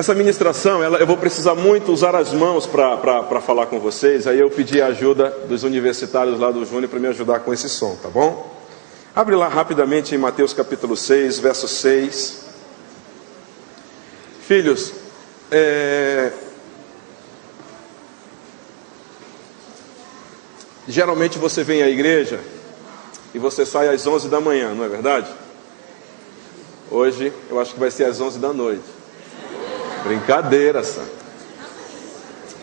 Essa ministração, eu vou precisar muito usar as mãos para falar com vocês. Aí eu pedi a ajuda dos universitários lá do Júnior para me ajudar com esse som, tá bom? Abre lá rapidamente em Mateus capítulo 6, verso 6. Filhos, geralmente você vem à igreja e você sai às 11 da manhã, não é verdade? Hoje eu acho que vai ser às 11 da noite. Brincadeira, santo.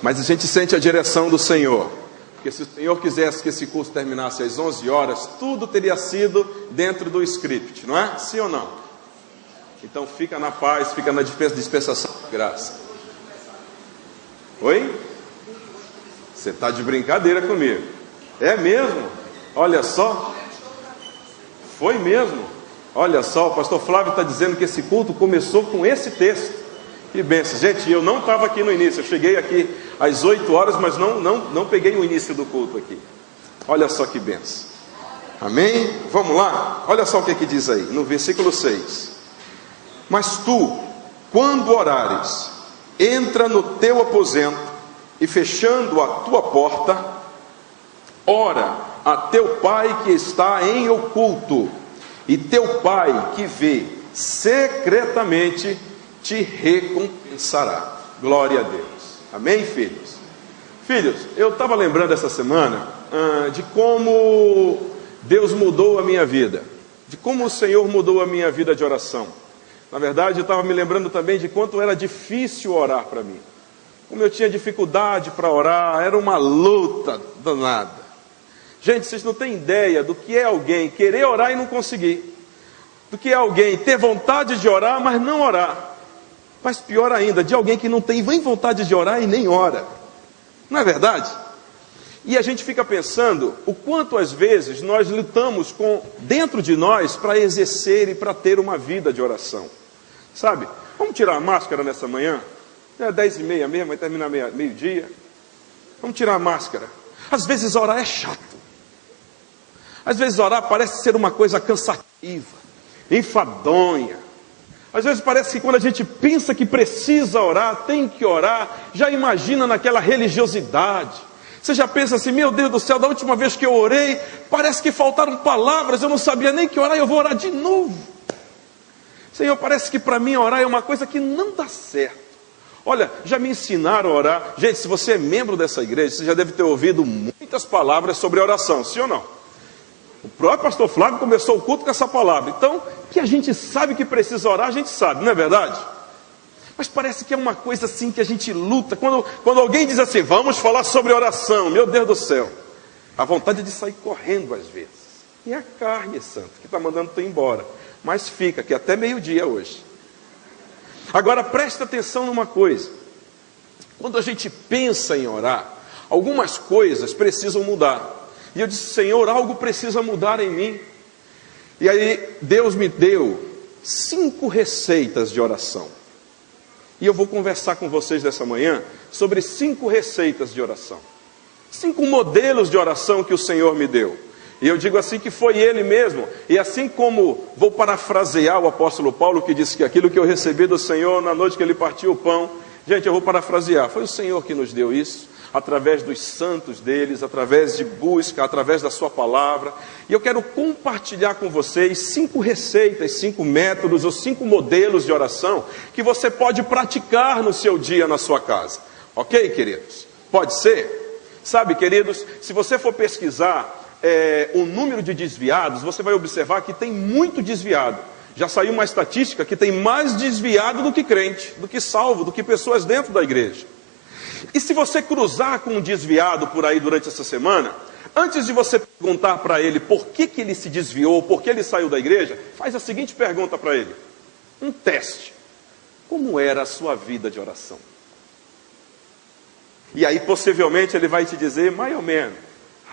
Mas a gente sente a direção do Senhor. Porque se o Senhor quisesse que esse curso terminasse às 11 horas, tudo teria sido dentro do script, não é? Sim ou não? Então fica na paz, fica na dispensação de graça. Oi? Você está de brincadeira comigo. É mesmo? Olha só. Foi mesmo? Olha só, o pastor Flávio está dizendo que esse culto começou com esse texto. Que bênção. Gente, eu não estava aqui no início. Eu cheguei aqui às 8 horas, mas não peguei o início do culto aqui. Olha só que bênção. Amém? Vamos lá? Olha só o que diz aí, no versículo 6. Mas tu, quando orares, entra no teu aposento e fechando a tua porta, ora a teu pai que está em oculto, e teu pai que vê secretamente te recompensará. Glória a Deus. Amém, filhos? Filhos, eu estava lembrando essa semana de como Deus mudou a minha vida, de como o Senhor mudou a minha vida de oração. Na verdade, eu estava me lembrando também de quanto era difícil orar para mim. Como eu tinha dificuldade para orar, era uma luta danada. Gente, vocês não têm ideia do que é alguém querer orar e não conseguir. Do que é alguém ter vontade de orar, mas não orar. Mas pior ainda, de alguém que não tem nem vontade de orar e nem ora. Não é verdade? E a gente fica pensando o quanto às vezes nós lutamos dentro de nós para exercer e para ter uma vida de oração. Sabe? Vamos tirar a máscara nessa manhã? É 10h30 mesmo, vai terminar meio-dia. Vamos tirar a máscara. Às vezes orar é chato. Às vezes orar parece ser uma coisa cansativa, enfadonha. Às vezes parece que quando a gente pensa que precisa orar, tem que orar, já imagina naquela religiosidade. Você já pensa assim, meu Deus do céu, da última vez que eu orei, parece que faltaram palavras, eu não sabia nem que orar, eu vou orar de novo. Senhor, parece que para mim orar é uma coisa que não dá certo. Olha, já me ensinaram a orar. Gente, se você é membro dessa igreja, você já deve ter ouvido muitas palavras sobre oração, sim ou não? O próprio pastor Flávio começou o culto com essa palavra. Então, que a gente sabe que precisa orar, a gente sabe, não é verdade? Mas parece que é uma coisa assim que a gente luta. Quando alguém diz assim, vamos falar sobre oração, meu Deus do céu, a vontade de sair correndo às vezes. E a carne, santo, que está mandando tu ir embora. Mas fica, que até meio-dia hoje. Agora presta atenção numa coisa. Quando a gente pensa em orar, algumas coisas precisam mudar. E eu disse, Senhor, algo precisa mudar em mim. E aí Deus me deu 5 receitas de oração. E eu vou conversar com vocês nessa manhã sobre 5 receitas de oração. 5 modelos de oração que o Senhor me deu. E eu digo assim que foi Ele mesmo. E assim como vou parafrasear o apóstolo Paulo, que disse que aquilo que eu recebi do Senhor na noite que Ele partiu o pão. Gente, eu vou parafrasear. Foi o Senhor que nos deu isso. Através dos santos deles, através de busca, através da sua palavra. E eu quero compartilhar com vocês 5 receitas, 5 métodos ou 5 modelos de oração que você pode praticar no seu dia, na sua casa. Ok, queridos? Pode ser? Sabe, queridos, se você for pesquisar o número de desviados, você vai observar que tem muito desviado. Já saiu uma estatística que tem mais desviado do que crente, do que salvo, do que pessoas dentro da igreja. E se você cruzar com um desviado por aí durante essa semana, antes de você perguntar para ele por que ele se desviou, por que ele saiu da igreja, faz a seguinte pergunta para ele. Um teste. Como era a sua vida de oração? E aí possivelmente ele vai te dizer, mais ou menos,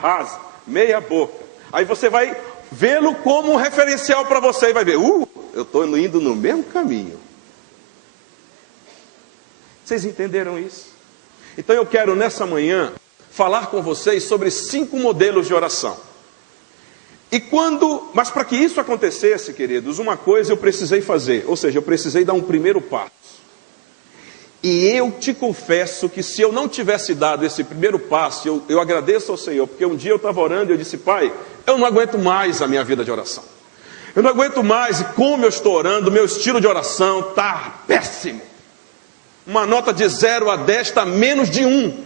rasa, meia boca. Aí você vai vê-lo como um referencial para você e vai ver, eu estou indo no mesmo caminho. Vocês entenderam isso? Então eu quero nessa manhã falar com vocês sobre 5 modelos de oração. Mas para que isso acontecesse, queridos, uma coisa eu precisei fazer, ou seja, eu precisei dar um primeiro passo. E eu te confesso que se eu não tivesse dado esse primeiro passo, eu agradeço ao Senhor, porque um dia eu estava orando e eu disse: Pai, eu não aguento mais a minha vida de oração. Eu não aguento mais, e como eu estou orando, o meu estilo de oração está péssimo. Uma nota de 0 a 10 está menos de 1.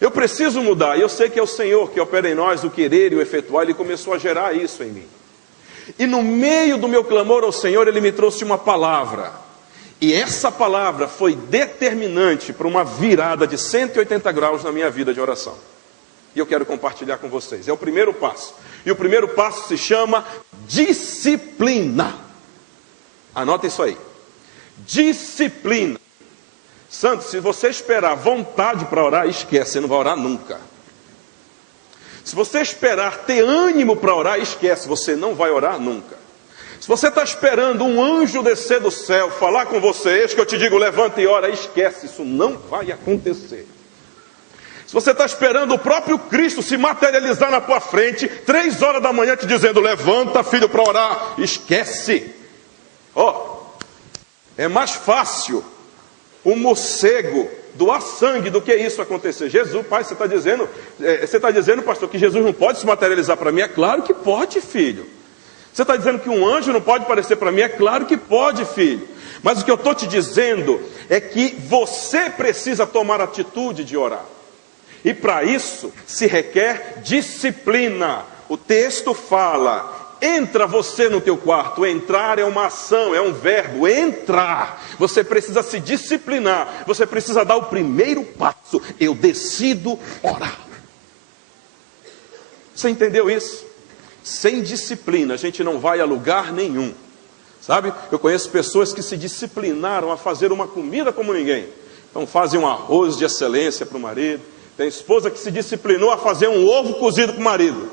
Eu preciso mudar, e eu sei que é o Senhor que opera em nós o querer e o efetuar. Ele começou a gerar isso em mim. E no meio do meu clamor ao Senhor, Ele me trouxe uma palavra. E essa palavra foi determinante para uma virada de 180 graus na minha vida de oração. E eu quero compartilhar com vocês. É o primeiro passo. E o primeiro passo se chama disciplina. Anota isso aí. Disciplina. Santo, se você esperar vontade para orar, esquece, você não vai orar nunca. Se você esperar ter ânimo para orar, esquece, você não vai orar nunca. Se você está esperando um anjo descer do céu, falar com você, eis que eu te digo, levanta e ora, esquece, isso não vai acontecer. Se você está esperando o próprio Cristo se materializar na tua frente, 3 horas da manhã te dizendo, levanta filho para orar, esquece. É mais fácil um morcego doar sangue do que isso acontecer. Jesus, pai, você está dizendo, pastor, que Jesus não pode se materializar para mim? É claro que pode, filho. Você está dizendo que um anjo não pode aparecer para mim? É claro que pode, filho. Mas o que eu estou te dizendo é que você precisa tomar atitude de orar. E para isso se requer disciplina. O texto fala, entra você no teu quarto. Entrar é uma ação, é um verbo, entrar. Você precisa se disciplinar. Você precisa dar o primeiro passo. Eu decido orar. Você entendeu isso? Sem disciplina, a gente não vai a lugar nenhum. Sabe? Eu conheço pessoas que se disciplinaram a fazer uma comida como ninguém. Então fazem um arroz de excelência para o marido. Tem esposa que se disciplinou a fazer um ovo cozido para o marido.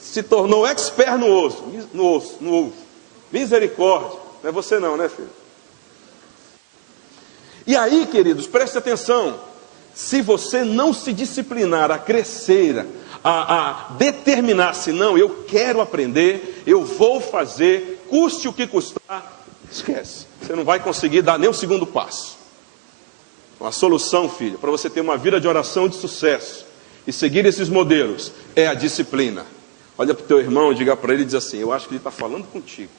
Se tornou expert no ovo. Misericórdia. Não é você não, né, filho? E aí, queridos, preste atenção. Se você não se disciplinar a crescer, a determinar-se, não, eu quero aprender, eu vou fazer, custe o que custar, esquece. Você não vai conseguir dar nem o segundo passo. A solução, filho, para você ter uma vida de oração de sucesso e seguir esses modelos, é a disciplina. Olha para o teu irmão e diga para ele, diz assim, eu acho que ele está falando contigo.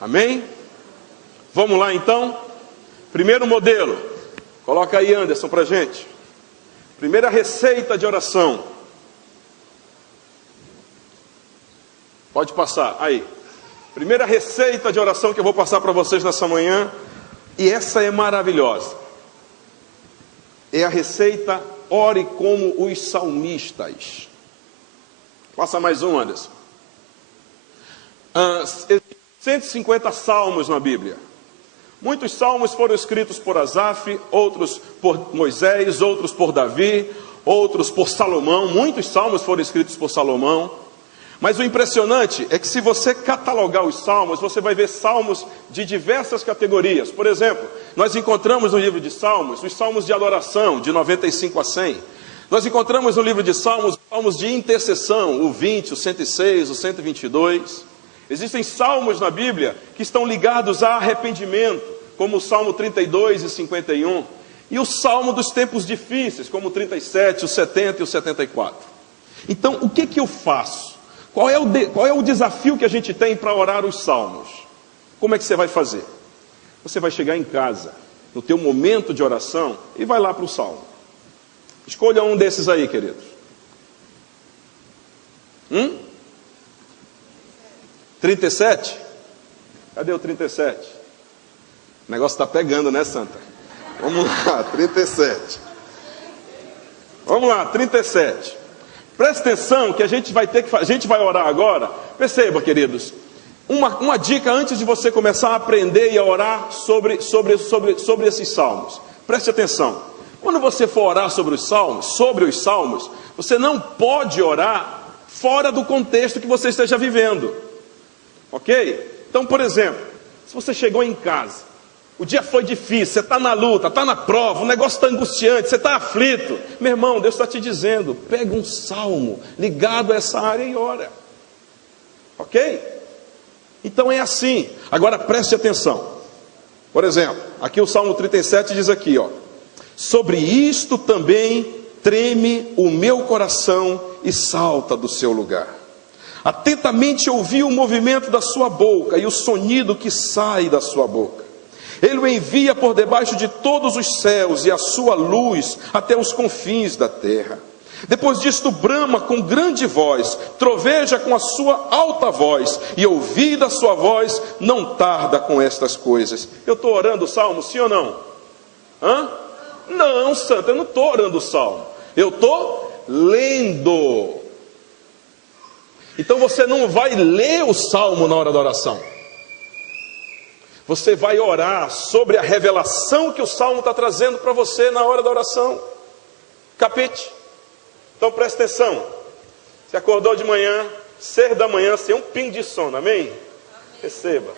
Amém? Vamos lá então? Primeiro modelo. Coloca aí, Anderson, para a gente. Primeira receita de oração. Pode passar, aí. Primeira receita de oração que eu vou passar para vocês nessa manhã. E essa é maravilhosa. É a receita, ore como os salmistas. Passa mais um, Anderson. 150 salmos na Bíblia. Muitos salmos foram escritos por Asaf, outros por Moisés, outros por Davi, outros por Salomão. Muitos salmos foram escritos por Salomão. Mas o impressionante é que se você catalogar os salmos, você vai ver salmos de diversas categorias. Por exemplo, nós encontramos no livro de Salmos, os salmos de adoração, de 95 a 100. Nós encontramos no livro de Salmos, os salmos de intercessão, o 20, o 106, o 122. Existem salmos na Bíblia que estão ligados a arrependimento, como o Salmo 32 e 51. E o Salmo dos tempos difíceis, como o 37, o 70 e o 74. Então, o que eu faço? Qual é o desafio que a gente tem para orar os salmos? Como é que você vai fazer? Você vai chegar em casa, no teu momento de oração, e vai lá para o salmo. Escolha um desses aí, queridos. 37? Cadê o 37? O negócio está pegando, né, Santa? Vamos lá, 37. Vamos lá, 37. Presta atenção que a gente vai orar agora. Perceba, queridos, uma dica antes de você começar a aprender e a orar sobre esses salmos. Preste atenção. Quando você for orar sobre os salmos, você não pode orar fora do contexto que você esteja vivendo. Ok? Então, por exemplo, se você chegou em casa, o dia foi difícil, você está na luta, está na prova, o negócio está angustiante, você está aflito. Meu irmão, Deus está te dizendo, pega um salmo ligado a essa área e ora. Ok? Então é assim. Agora preste atenção. Por exemplo, aqui o Salmo 37 diz aqui, ó: sobre isto também treme o meu coração e salta do seu lugar. Atentamente ouvi o movimento da sua boca e o sonido que sai da sua boca. Ele o envia por debaixo de todos os céus e a sua luz até os confins da terra. Depois disto brama com grande voz, troveja com a sua alta voz, e ouvida a sua voz, não tarda com estas coisas. Eu estou orando o salmo, sim ou não? Não, santo, eu não estou orando o salmo. Eu estou lendo. Então você não vai ler o salmo na hora da oração. Você vai orar sobre a revelação que o salmo está trazendo para você na hora da oração. Capite? Então presta atenção. Você acordou de manhã, 6 da manhã, sem um pingo de sono, amém? Receba.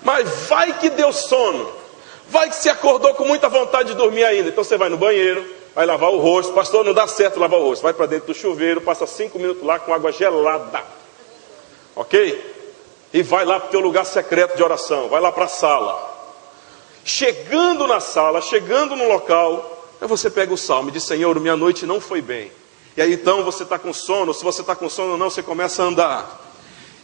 Mas vai que deu sono. Vai que se acordou com muita vontade de dormir ainda. Então você vai no banheiro, vai lavar o rosto. Pastor, não dá certo lavar o rosto. Vai para dentro do chuveiro, passa 5 minutos lá com água gelada. Ok? E vai lá para o teu lugar secreto de oração. Vai lá para a sala. Chegando na sala, chegando no local, aí você pega o salmo e diz: Senhor, minha noite não foi bem. E aí então você está com sono. Se você está com sono ou não, você começa a andar.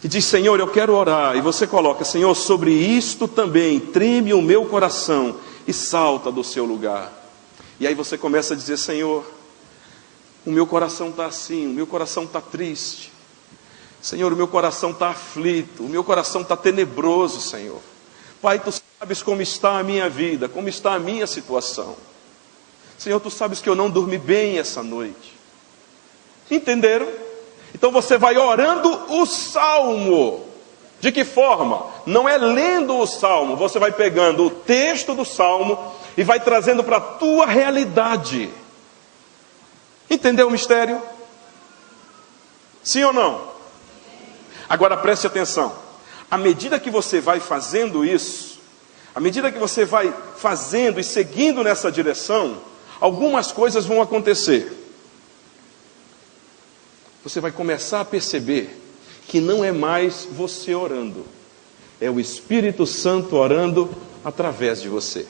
E diz: Senhor, eu quero orar. E você coloca: Senhor, sobre isto também treme o meu coração e salta do seu lugar. E aí você começa a dizer: Senhor, o meu coração está assim, o meu coração está triste. Senhor, o meu coração está aflito, o meu coração está tenebroso, Senhor. Pai, Tu sabes como está a minha vida, como está a minha situação. Senhor, Tu sabes que eu não dormi bem essa noite. Entenderam? Então você vai orando o salmo. De que forma? Não é lendo o salmo. Você vai pegando o texto do salmo e vai trazendo para a tua realidade. Entendeu o mistério? Sim ou não? Agora preste atenção. À medida que você vai fazendo isso, à medida que você vai fazendo e seguindo nessa direção, algumas coisas vão acontecer. Você vai começar a perceber que não é mais você orando, é o Espírito Santo orando através de você.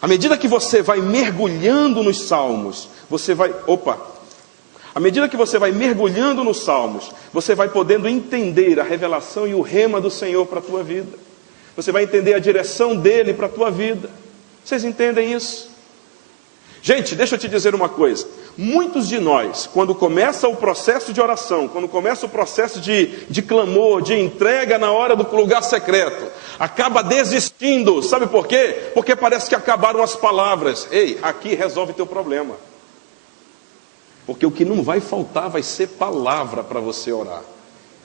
À medida que você vai mergulhando nos salmos, à medida que você vai mergulhando nos salmos, você vai podendo entender a revelação e o rema do Senhor para a tua vida. Você vai entender a direção dele para a tua vida. Vocês entendem isso? Gente, deixa eu te dizer uma coisa. Muitos de nós, quando começa o processo de oração, quando começa o processo de clamor, de entrega na hora do lugar secreto, acaba desistindo. Sabe por quê? Porque parece que acabaram as palavras. Ei, aqui resolve teu problema. Porque o que não vai faltar vai ser palavra para você orar.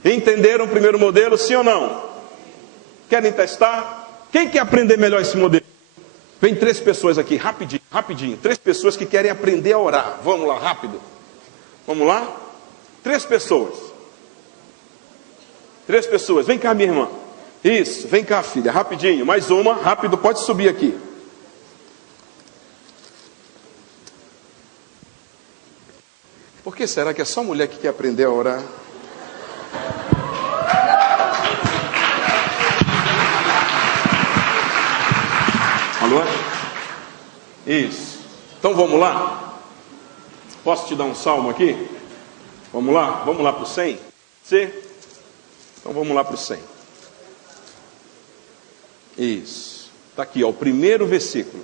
Entenderam o primeiro modelo, sim ou não? Querem testar? Quem quer aprender melhor esse modelo? Vem 3 pessoas aqui, rapidinho. 3 pessoas que querem aprender a orar. Vamos lá, rápido. Vamos lá? 3 pessoas. 3 pessoas. Vem cá, minha irmã. Isso, vem cá, filha, rapidinho. Mais uma, rápido, pode subir aqui. Por que será que é só mulher que quer aprender a orar? Alô? Isso. Então vamos lá? Posso te dar um salmo aqui? Vamos lá? Vamos lá para o 100? Sim? Então vamos lá para o 100. Isso. Está aqui, ó, o primeiro versículo.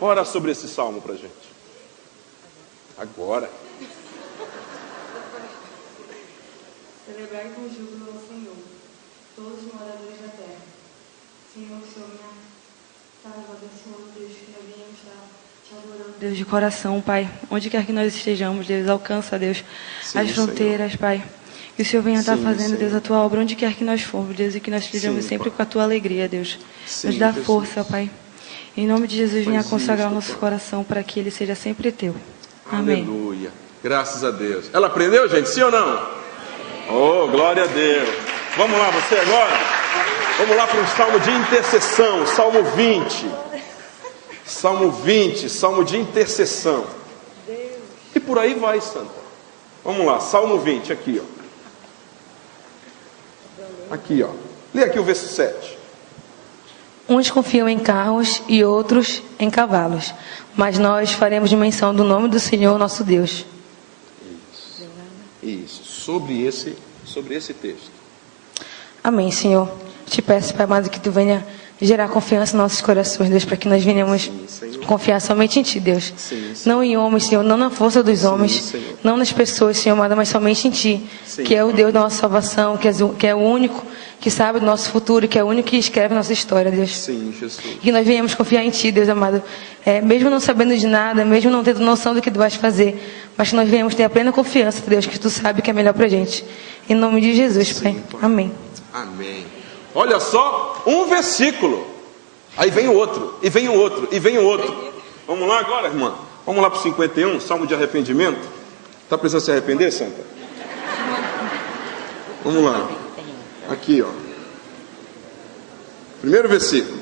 Ora sobre esse salmo para a gente. Agora. Celebrai com júbilo ao Senhor, todos os moradores da terra. Senhor, minha casa, abençoa, Deus, que nós venhamos te adorando. Deus, de coração, Pai, onde quer que nós estejamos, Deus, alcança, Deus, as fronteiras, Senhor. Pai. Que o Senhor venha estar fazendo, Senhor. Deus, a tua obra, onde quer que nós formos, Deus, e que nós estejamos sempre com a tua alegria, Deus. Nos dá força, Pai. Em nome de Jesus, venha consagrar o nosso coração para que ele seja sempre teu. Amém. Aleluia. Graças a Deus. Ela aprendeu, gente? Sim ou não? Oh, glória a Deus. Vamos lá, você agora? Vamos lá para o salmo de intercessão, Salmo 20. Salmo 20, salmo de intercessão. E por aí vai, Santa. Vamos lá, Salmo 20, aqui, ó. Aqui, ó. Lê aqui o verso 7. Uns confiam em carros e outros em cavalos, mas nós faremos menção do nome do Senhor nosso Deus. Isso. Sobre esse texto. Amém, Senhor. Te peço, Pai amado, que Tu venha gerar confiança em nossos corações, Deus, para que nós venhamos confiar somente em Ti, Deus. Sim. Não em homens, Senhor, não na força dos homens, não nas pessoas, Senhor amado, mas somente em Ti, que é o Deus da nossa salvação, que é o único que sabe do nosso futuro, que é o único que escreve a nossa história, Deus. Sim, Jesus. E que nós venhamos confiar em Ti, Deus amado. Mesmo não sabendo de nada, mesmo não tendo noção do que Tu vais fazer, mas que nós venhamos ter a plena confiança, Deus, que Tu sabe que é melhor pra gente. Em nome de Jesus, Pai. Amém. Amém. Olha só, um versículo. Aí vem o outro, e vem o outro, e vem o outro. Vamos lá agora, irmã? Vamos lá para o 51, Salmo de arrependimento. Está precisando se arrepender, Santa? Vamos lá. Aqui, ó. Primeiro versículo.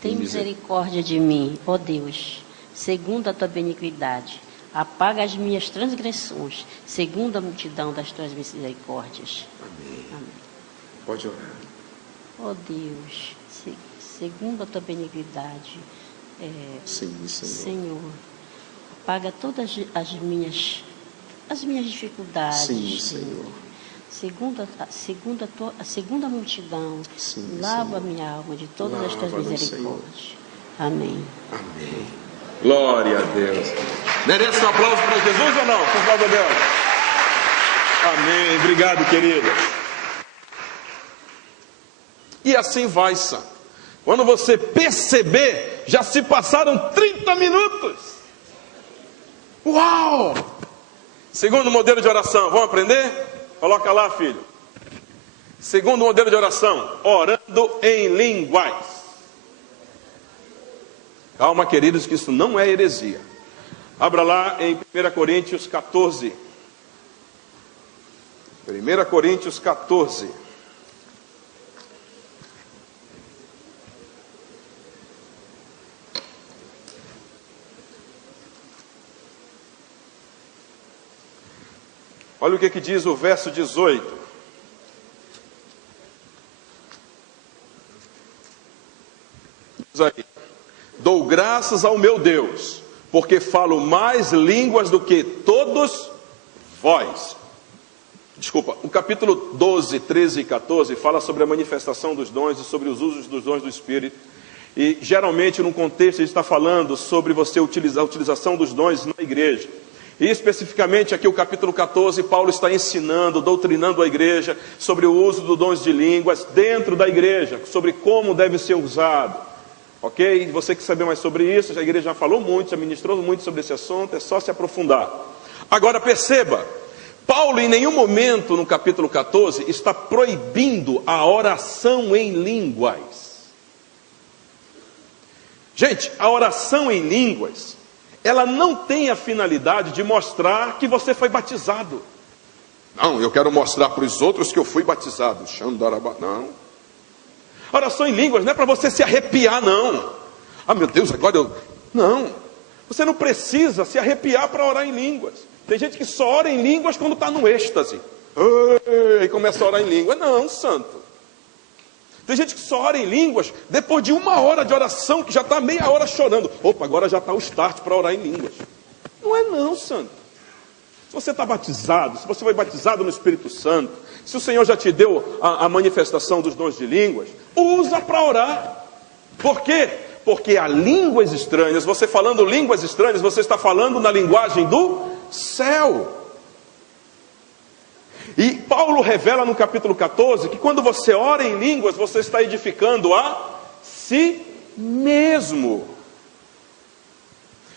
Tem misericórdia de mim, ó Deus, segundo a tua benignidade. Apaga as minhas transgressões, segundo a multidão das tuas misericórdias. Amém. Amém. Pode orar. Ó Deus, segundo a tua benignidade, Sim, Senhor. Senhor, apaga todas as minhas dificuldades. Sim, Senhor. Segundo a multidão, Sim, lava Senhor. minha alma de todas as tuas Lava-nos, misericórdias. Amém. Amém. Glória a Deus. Merece um aplauso para Jesus ou não? Por causa dela. Amém. Obrigado, querida. E assim vai, Sam. Quando você perceber, já se passaram 30 minutos. Uau! Segundo modelo de oração, vamos aprender? Coloca lá, filho. Segundo modelo de oração, orando em línguas. Calma, queridos, que isso não é heresia. Abra lá em 1 Coríntios 14. 1 Coríntios 14. Olha o que diz o verso 18. Diz aí: dou graças ao meu Deus, porque falo mais línguas do que todos vós. Desculpa, o capítulo 12, 13 e 14 fala sobre a manifestação dos dons e sobre os usos dos dons do Espírito. E geralmente no contexto ele está falando sobre você utilizar a utilização dos dons na igreja. E especificamente aqui o capítulo 14, Paulo está ensinando, doutrinando a igreja sobre o uso dos dons de línguas dentro da igreja, sobre como deve ser usado. Ok? Você que saber mais sobre isso, a igreja já falou muito, já ministrou muito sobre esse assunto, é só se aprofundar. Agora perceba, Paulo em nenhum momento no capítulo 14 está proibindo a oração em línguas. Gente, a oração em línguas, ela não tem a finalidade de mostrar que você foi batizado. Não, eu quero mostrar para os outros que eu fui batizado. Não. A oração em línguas não é para você se arrepiar, não. Ah, meu Deus, agora eu... Não. Você não precisa se arrepiar para orar em línguas. Tem gente que só ora em línguas quando está no êxtase. E começa a orar em língua. Não, santo. Tem gente que só ora em línguas depois de 1 hora de oração, que já está meia hora chorando. Opa, agora já está o start para orar em línguas. Não é não, santo. Se você está batizado, se você foi batizado no Espírito Santo, se o Senhor já te deu a manifestação dos dons de línguas, usa para orar. Por quê? Porque há línguas estranhas. Você falando línguas estranhas, você está falando na linguagem do céu. E Paulo revela no capítulo 14 que quando você ora em línguas, você está edificando a si mesmo.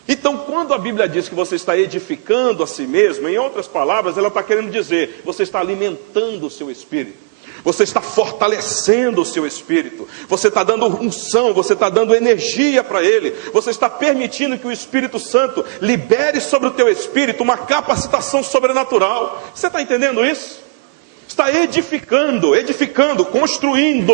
Então, quando a Bíblia diz que você está edificando a si mesmo, em outras palavras, ela está querendo dizer, você está alimentando o seu espírito. Você está fortalecendo o seu espírito. Você está dando unção, você está dando energia para ele. Você está permitindo que o Espírito Santo libere sobre o teu espírito uma capacitação sobrenatural. Você está entendendo isso? Está edificando, construindo.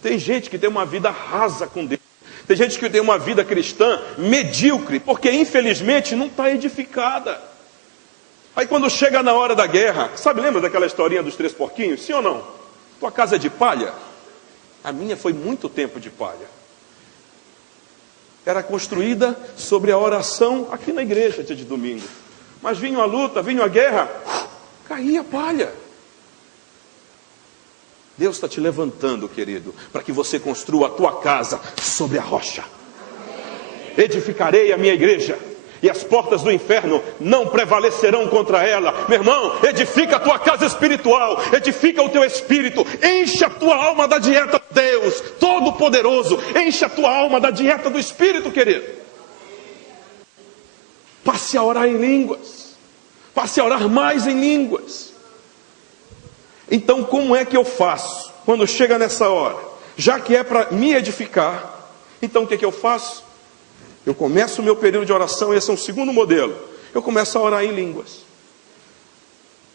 Tem gente que tem uma vida rasa com Deus. Tem gente que tem uma vida cristã medíocre, porque infelizmente não está edificada. Aí quando chega na hora da guerra, sabe, lembra daquela historinha dos 3 porquinhos? Sim ou não? Tua casa é de palha? A minha foi muito tempo de palha. Era construída sobre a oração aqui na igreja dia de domingo. Mas vinha a luta, vinha a guerra, caía a palha. Deus está te levantando, querido, para que você construa a tua casa sobre a rocha. Edificarei a minha igreja, e as portas do inferno não prevalecerão contra ela. Meu irmão, edifica a tua casa espiritual, edifica o teu espírito, enche a tua alma da dieta de Deus Todo-Poderoso, enche a tua alma da dieta do Espírito, querido. Passe a orar em línguas, passe a orar mais em línguas. Então, como é que eu faço quando chega nessa hora? Já que é para me edificar, então o que eu faço? Eu começo o meu período de oração, esse é um segundo modelo. Eu começo a orar em línguas.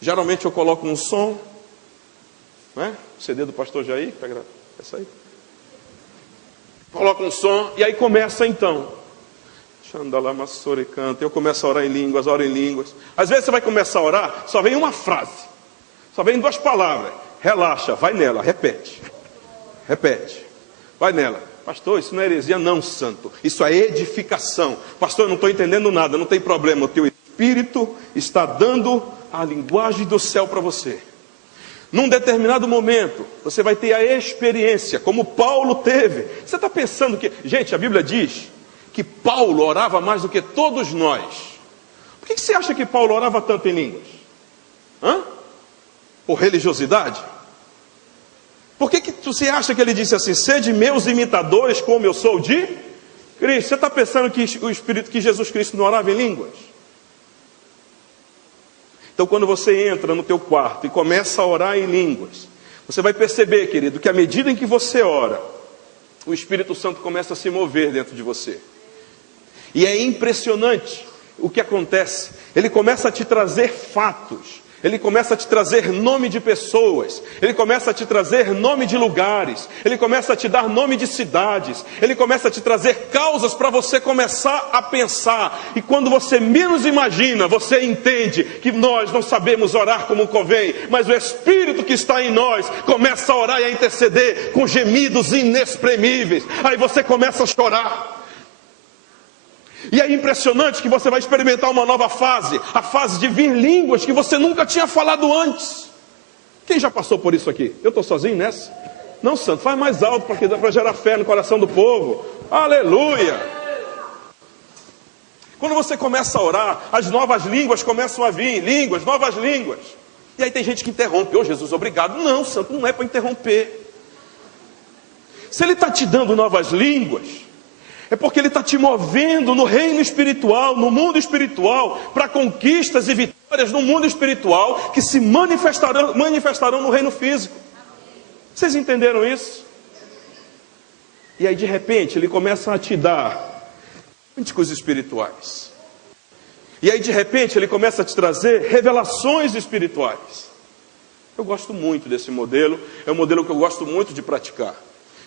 Geralmente eu coloco um som, né? O CD do pastor Jair, pega essa aí. Coloco um som, e aí começa então. Xandalamassore canta, eu começo a orar em línguas, oro em línguas. Às vezes você vai começar a orar, só vem uma frase. Só vem 2 palavras. Relaxa, vai nela, repete. Repete. Vai nela. Pastor, isso não é heresia, não, santo. Isso é edificação. Pastor, eu não estou entendendo nada, não tem problema. O teu espírito está dando a linguagem do céu para você. Num determinado momento, você vai ter a experiência, como Paulo teve. Você está pensando que... Gente, a Bíblia diz que Paulo orava mais do que todos nós. Por que você acha que Paulo orava tanto em línguas? Hã? Por religiosidade? Por que você acha que ele disse assim: sede meus imitadores como eu sou de Cristo? Você está pensando que o Espírito, que Jesus Cristo não orava em línguas? Então quando você entra no teu quarto e começa a orar em línguas, você vai perceber, querido, que à medida em que você ora, o Espírito Santo começa a se mover dentro de você. E é impressionante o que acontece. Ele começa a te trazer fatos. Ele começa a te trazer nome de pessoas, ele começa a te trazer nome de lugares, ele começa a te dar nome de cidades, ele começa a te trazer causas para você começar a pensar. E quando você menos imagina, você entende que nós não sabemos orar como convém, mas o Espírito que está em nós começa a orar e a interceder com gemidos inexprimíveis. Aí você começa a chorar. E é impressionante que você vai experimentar uma nova fase, a fase de vir línguas que você nunca tinha falado antes. Quem já passou por isso aqui? Eu estou sozinho nessa? Não, santo, faz mais alto para gerar fé no coração do povo. Aleluia! Quando você começa a orar, as novas línguas começam a vir, línguas, novas línguas. E aí tem gente que interrompe: ô Jesus, obrigado. Não, santo, não é para interromper. Se ele está te dando novas línguas, é porque ele está te movendo no reino espiritual, no mundo espiritual, para conquistas e vitórias no mundo espiritual que se manifestarão no reino físico. Vocês entenderam isso? E aí de repente ele começa a te dar cânticos espirituais. E aí de repente ele começa a te trazer revelações espirituais. Eu gosto muito desse modelo, é um modelo que eu gosto muito de praticar.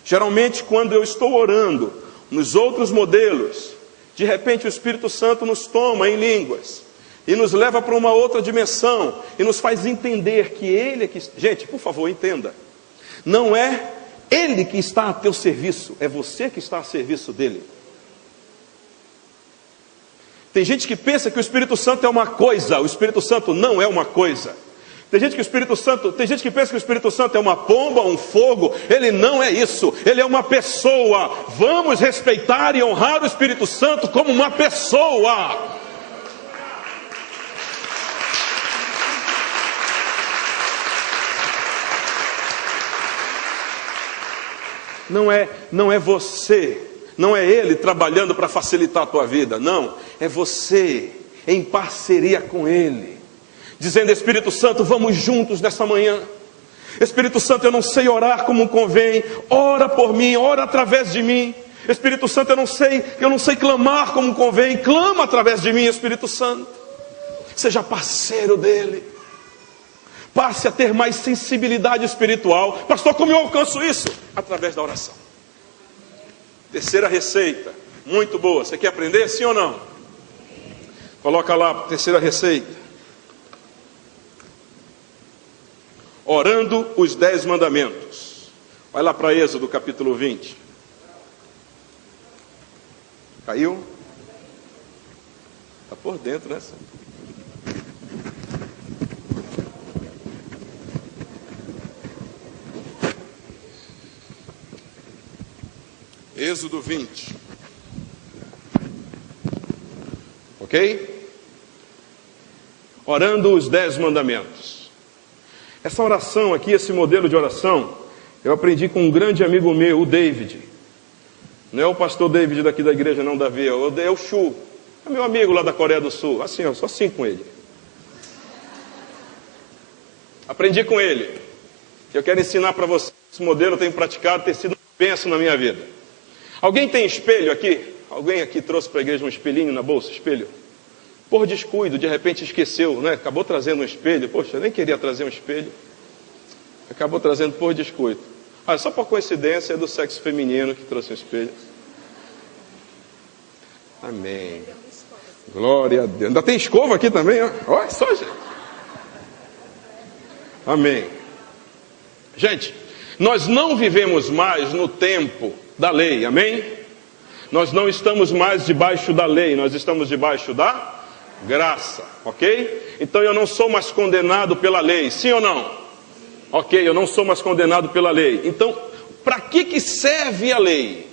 Geralmente quando eu estou orando, nos outros modelos, de repente o Espírito Santo nos toma em línguas e nos leva para uma outra dimensão e nos faz entender que Ele é que... Gente, por favor, entenda. Não é Ele que está a teu serviço, é você que está a serviço dEle. Tem gente que pensa que o Espírito Santo é uma coisa, o Espírito Santo não é uma coisa. Tem gente que pensa que o Espírito Santo é uma pomba, um fogo. Ele não é isso, ele é uma pessoa. Vamos respeitar e honrar o Espírito Santo como uma pessoa. Não é você, não é ele trabalhando para facilitar a tua vida. Não, é você em parceria com ele, dizendo: Espírito Santo, vamos juntos nessa manhã. Espírito Santo, eu não sei orar como convém, ora por mim, ora através de mim. Espírito Santo, eu não sei clamar como convém, clama através de mim, Espírito Santo. Seja parceiro dele. Passe a ter mais sensibilidade espiritual. Pastor, como eu alcanço isso? Através da oração. Terceira receita, muito boa. Você quer aprender, sim ou não? Coloca lá, terceira receita. Orando os 10 mandamentos. Vai lá para Êxodo, capítulo 20. Caiu? Está por dentro, né? Êxodo 20. Ok? Orando os 10 mandamentos. Essa oração aqui, esse modelo de oração, eu aprendi com um grande amigo meu, o David. Não é o pastor David daqui da igreja, não, Davi, é o Chu. É meu amigo lá da Coreia do Sul. Assim, eu sou assim com ele. Aprendi com ele. Eu quero ensinar para vocês. Esse modelo eu tenho praticado, tem sido um benção na minha vida. Alguém tem espelho aqui? Alguém aqui trouxe para a igreja um espelhinho na bolsa? Espelho? Por descuido, de repente esqueceu, né? Acabou trazendo um espelho. Poxa, eu nem queria trazer um espelho. Acabou trazendo por descuido. Ah, só por coincidência é do sexo feminino que trouxe um espelho. Amém. Glória a Deus. Ainda tem escova aqui também, ó. Olha só, gente. Amém. Gente, nós não vivemos mais no tempo da lei, amém? Nós não estamos mais debaixo da lei, nós estamos debaixo da graça, ok? Então eu não sou mais condenado pela lei, sim ou não? Ok, eu não sou mais condenado pela lei. Então, para que serve a lei?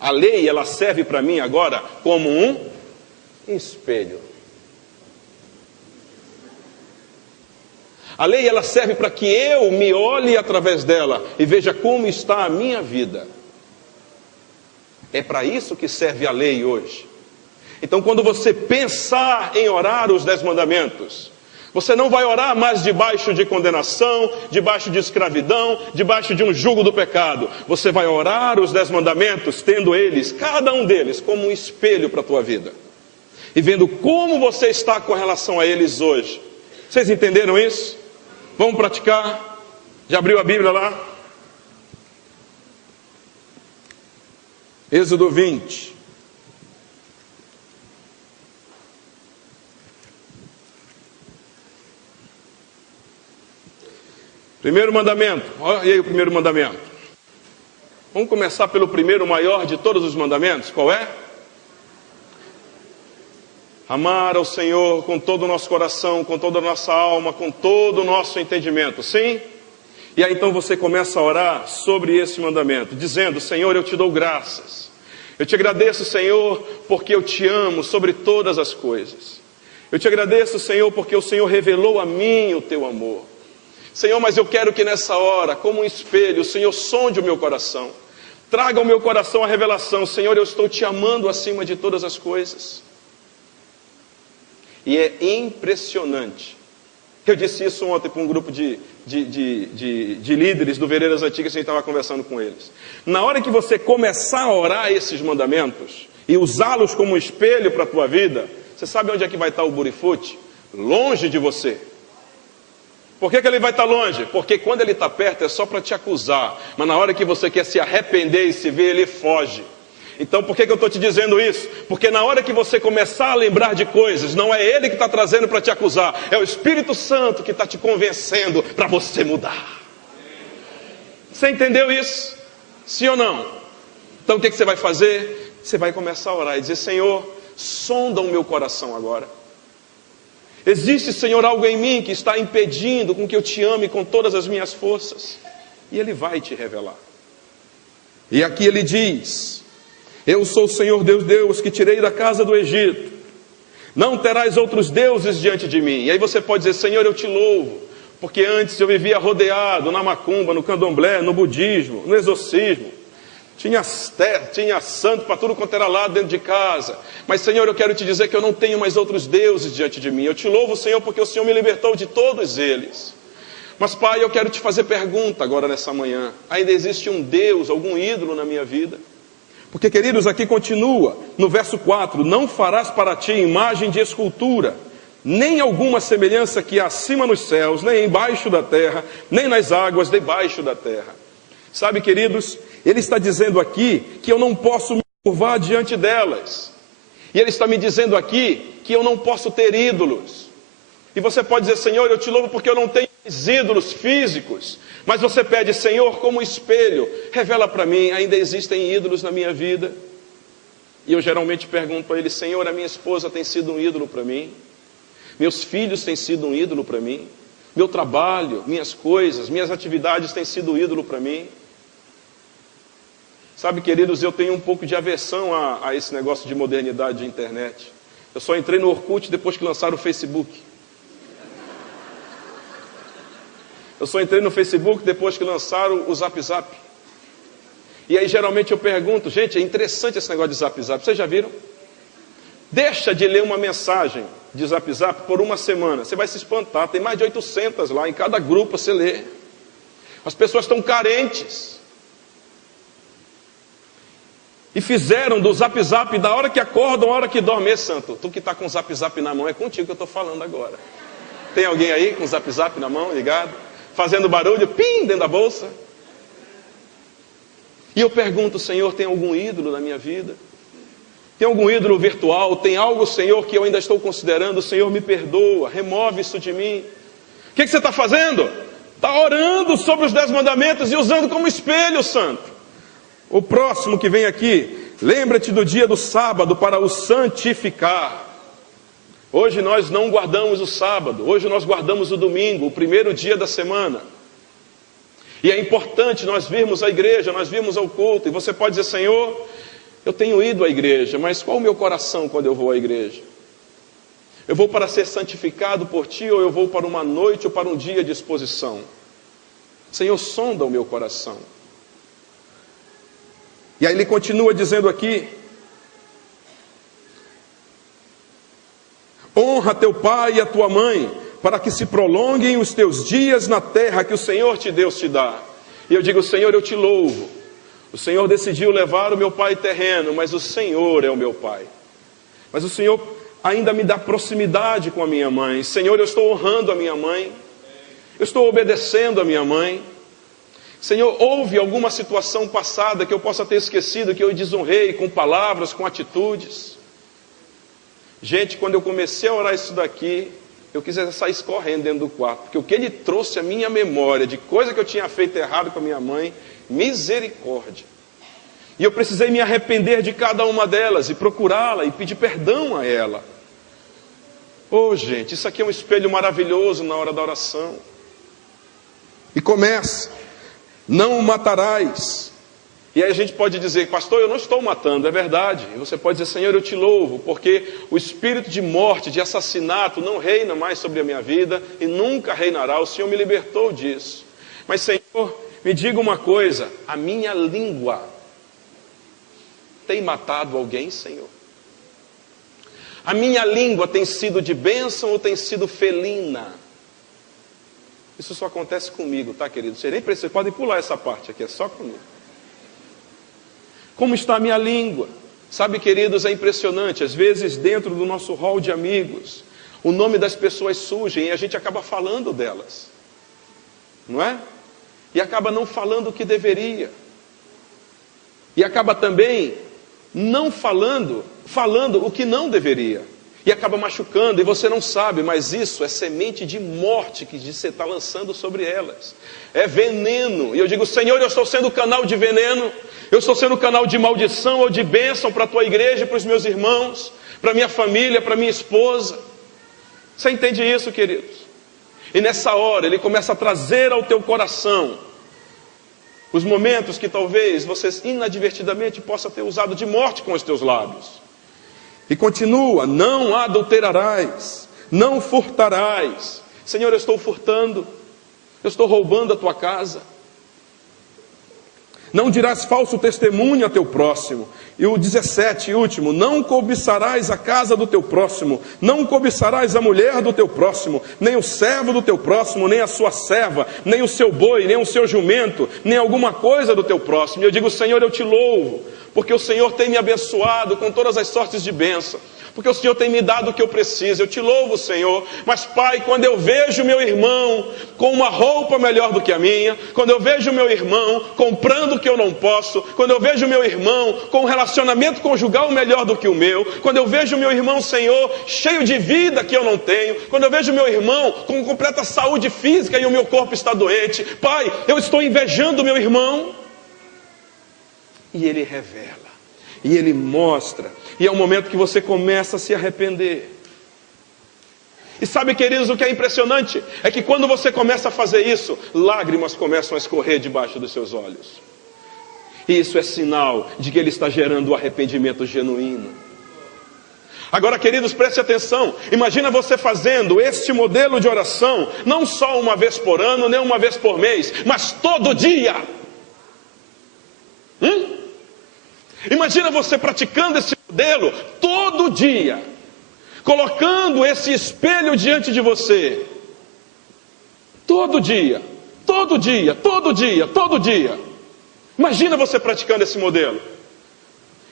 A lei, ela serve para mim agora como um espelho. A lei, ela serve para que eu me olhe através dela e veja como está a minha vida. É para isso que serve a lei hoje. Então, quando você pensar em orar os 10 mandamentos, você não vai orar mais debaixo de condenação, debaixo de escravidão, debaixo de um jugo do pecado. Você vai orar os 10 mandamentos, tendo eles, cada um deles, como um espelho para a tua vida. E vendo como você está com relação a eles hoje. Vocês entenderam isso? Vamos praticar? Já abriu a Bíblia lá? Êxodo 20. Primeiro mandamento. Olha aí o primeiro mandamento. Vamos começar pelo primeiro maior de todos os mandamentos. Qual é? Amar ao Senhor com todo o nosso coração, com toda a nossa alma, com todo o nosso entendimento. Sim? E aí então você começa a orar sobre esse mandamento, dizendo: Senhor, eu te dou graças. Eu te agradeço, Senhor, porque eu te amo sobre todas as coisas. Eu te agradeço, Senhor, porque o Senhor revelou a mim o teu amor. Senhor, mas eu quero que nessa hora, como um espelho, o Senhor sonde o meu coração. Traga ao meu coração a revelação: Senhor, eu estou te amando acima de todas as coisas. E é impressionante. Eu disse isso ontem para um grupo de líderes do Vereiras Antigas, a gente estava conversando com eles. Na hora que você começar a orar esses mandamentos e usá-los como espelho para a tua vida, você sabe onde é que vai estar o burifute? Longe de você. Por que ele vai estar longe? Porque quando ele está perto é só para te acusar. Mas na hora que você quer se arrepender e se ver, ele foge. Então por que eu estou te dizendo isso? Porque na hora que você começar a lembrar de coisas, não é ele que está trazendo para te acusar, é o Espírito Santo que está te convencendo para você mudar. Você entendeu isso? Sim ou não? Então o que você vai fazer? Você vai começar a orar e dizer: Senhor, sonda o meu coração agora. Existe, Senhor, algo em mim que está impedindo com que eu te ame com todas as minhas forças. E Ele vai te revelar. E aqui Ele diz: eu sou o Senhor Deus que tirei da casa do Egito. Não terás outros deuses diante de mim. E aí você pode dizer: Senhor, eu te louvo, porque antes eu vivia rodeado na macumba, no candomblé, no budismo, no exorcismo. Tinha santo para tudo quanto era lado dentro de casa. Mas, Senhor, eu quero te dizer que eu não tenho mais outros deuses diante de mim. Eu te louvo, Senhor, porque o Senhor me libertou de todos eles. Mas, Pai, eu quero te fazer pergunta agora nessa manhã. Ainda existe um Deus, algum ídolo na minha vida? Porque, queridos, aqui continua, no verso 4: não farás para ti imagem de escultura, nem alguma semelhança que há acima nos céus, nem embaixo da terra, nem nas águas debaixo da terra. Sabe, queridos, Ele está dizendo aqui que eu não posso me curvar diante delas. E Ele está me dizendo aqui que eu não posso ter ídolos. E você pode dizer, Senhor, eu te louvo porque eu não tenho ídolos físicos. Mas você pede, Senhor, como espelho, revela para mim, ainda existem ídolos na minha vida? E eu geralmente pergunto a Ele, Senhor, a minha esposa tem sido um ídolo para mim? Meus filhos têm sido um ídolo para mim? Meu trabalho, minhas coisas, minhas atividades têm sido um ídolo para mim? Sabe, queridos, eu tenho um pouco de aversão a esse negócio de modernidade de internet. Eu só entrei no Orkut depois que lançaram o Facebook. Eu só entrei no Facebook depois que lançaram o Zap Zap. E aí geralmente eu pergunto, gente, é interessante esse negócio de Zap Zap, vocês já viram? Deixa de ler uma mensagem de Zap Zap por uma semana, você vai se espantar, tem mais de 800 lá, em cada grupo você lê. As pessoas estão carentes. E fizeram do Zap Zap, da hora que acordam, a hora que dormem. Santo, tu que está com o Zap Zap na mão, é contigo que eu estou falando agora. Tem alguém aí com o Zap Zap na mão, ligado? Fazendo barulho, pim, dentro da bolsa. E eu pergunto, Senhor, tem algum ídolo na minha vida? Tem algum ídolo virtual? Tem algo, Senhor, que eu ainda estou considerando? Senhor, me perdoa, remove isso de mim. O que você está fazendo? Está orando sobre os 10 mandamentos e usando como espelho, santo. O próximo que vem aqui, lembra-te do dia do sábado para o santificar. Hoje nós não guardamos o sábado, hoje nós guardamos o domingo, o primeiro dia da semana. E é importante nós virmos à igreja, nós virmos ao culto. E você pode dizer, Senhor, eu tenho ido à igreja, mas qual o meu coração quando eu vou à igreja? Eu vou para ser santificado por Ti, ou eu vou para uma noite ou para um dia de exposição? Senhor, sonda o meu coração. E aí ele continua dizendo aqui, honra teu pai e a tua mãe, para que se prolonguem os teus dias na terra que o Senhor te Deus te dá. E eu digo, Senhor, eu te louvo. O Senhor decidiu levar o meu pai terreno, mas o Senhor é o meu pai. Mas o Senhor ainda me dá proximidade com a minha mãe. Senhor, eu estou honrando a minha mãe. Eu estou obedecendo a minha mãe. Senhor, houve alguma situação passada que eu possa ter esquecido, que eu desonrei com palavras, com atitudes? Gente, quando eu comecei a orar isso daqui, eu quis sair correndo dentro do quarto, porque o que Ele trouxe à minha memória de coisa que eu tinha feito errado com a minha mãe, misericórdia. E eu precisei me arrepender de cada uma delas e procurá-la e pedir perdão a ela. Oh, gente, isso aqui é um espelho maravilhoso na hora da oração. E começa, não o matarás. E aí a gente pode dizer, pastor, eu não estou matando, é verdade. E você pode dizer, Senhor, eu te louvo, porque o espírito de morte, de assassinato, não reina mais sobre a minha vida e nunca reinará. O Senhor me libertou disso. Mas, Senhor, me diga uma coisa, a minha língua tem matado alguém, Senhor? A minha língua tem sido de bênção ou tem sido felina? Isso só acontece comigo, tá, querido? Você nem precisa, podem pular essa parte aqui, é só comigo. Como está a minha língua? Sabe, queridos, é impressionante. Às vezes, dentro do nosso hall de amigos, o nome das pessoas surgem e a gente acaba falando delas. Não é? E acaba não falando o que deveria. E acaba também não falando o que não deveria. E acaba machucando, e você não sabe, mas isso é semente de morte que você está lançando sobre elas. É veneno. E eu digo, Senhor, eu estou sendo canal de veneno, eu estou sendo canal de maldição ou de bênção para a tua igreja, para os meus irmãos, para a minha família, para a minha esposa. Você entende isso, queridos? E nessa hora Ele começa a trazer ao teu coração os momentos que talvez você inadvertidamente possa ter usado de morte com os teus lábios. E continua, não adulterarás, não furtarás. Senhor, eu estou furtando, eu estou roubando a tua casa. Não dirás falso testemunho a teu próximo. E o 17, último, não cobiçarás a casa do teu próximo, não cobiçarás a mulher do teu próximo, nem o servo do teu próximo, nem a sua serva, nem o seu boi, nem o seu jumento, nem alguma coisa do teu próximo. E eu digo, Senhor, eu te louvo, porque o Senhor tem me abençoado com todas as sortes de bênção. porque o Senhor tem me dado o que eu preciso. Eu te louvo, Senhor. Mas, Pai, quando eu vejo meu irmão com uma roupa melhor do que a minha, quando eu vejo meu irmão comprando o que eu não posso, quando eu vejo meu irmão com um relacionamento conjugal melhor do que o meu, quando eu vejo meu irmão, Senhor, cheio de vida que eu não tenho, quando eu vejo meu irmão com completa saúde física e o meu corpo está doente, Pai, eu estou invejando meu irmão. E Ele revela, e Ele mostra, e é o momento que você começa a se arrepender. E sabe, queridos, o que é impressionante é que quando você começa a fazer isso, lágrimas começam a escorrer debaixo dos seus olhos. E isso é sinal de que Ele está gerando o arrependimento genuíno. Agora, queridos, preste atenção. Imagina você fazendo este modelo de oração, não só uma vez por ano, nem uma vez por mês, mas todo dia. Imagina você praticando esse modelo todo dia, colocando esse espelho diante de você, todo dia, todo dia, todo dia, todo dia. Imagina você praticando esse modelo.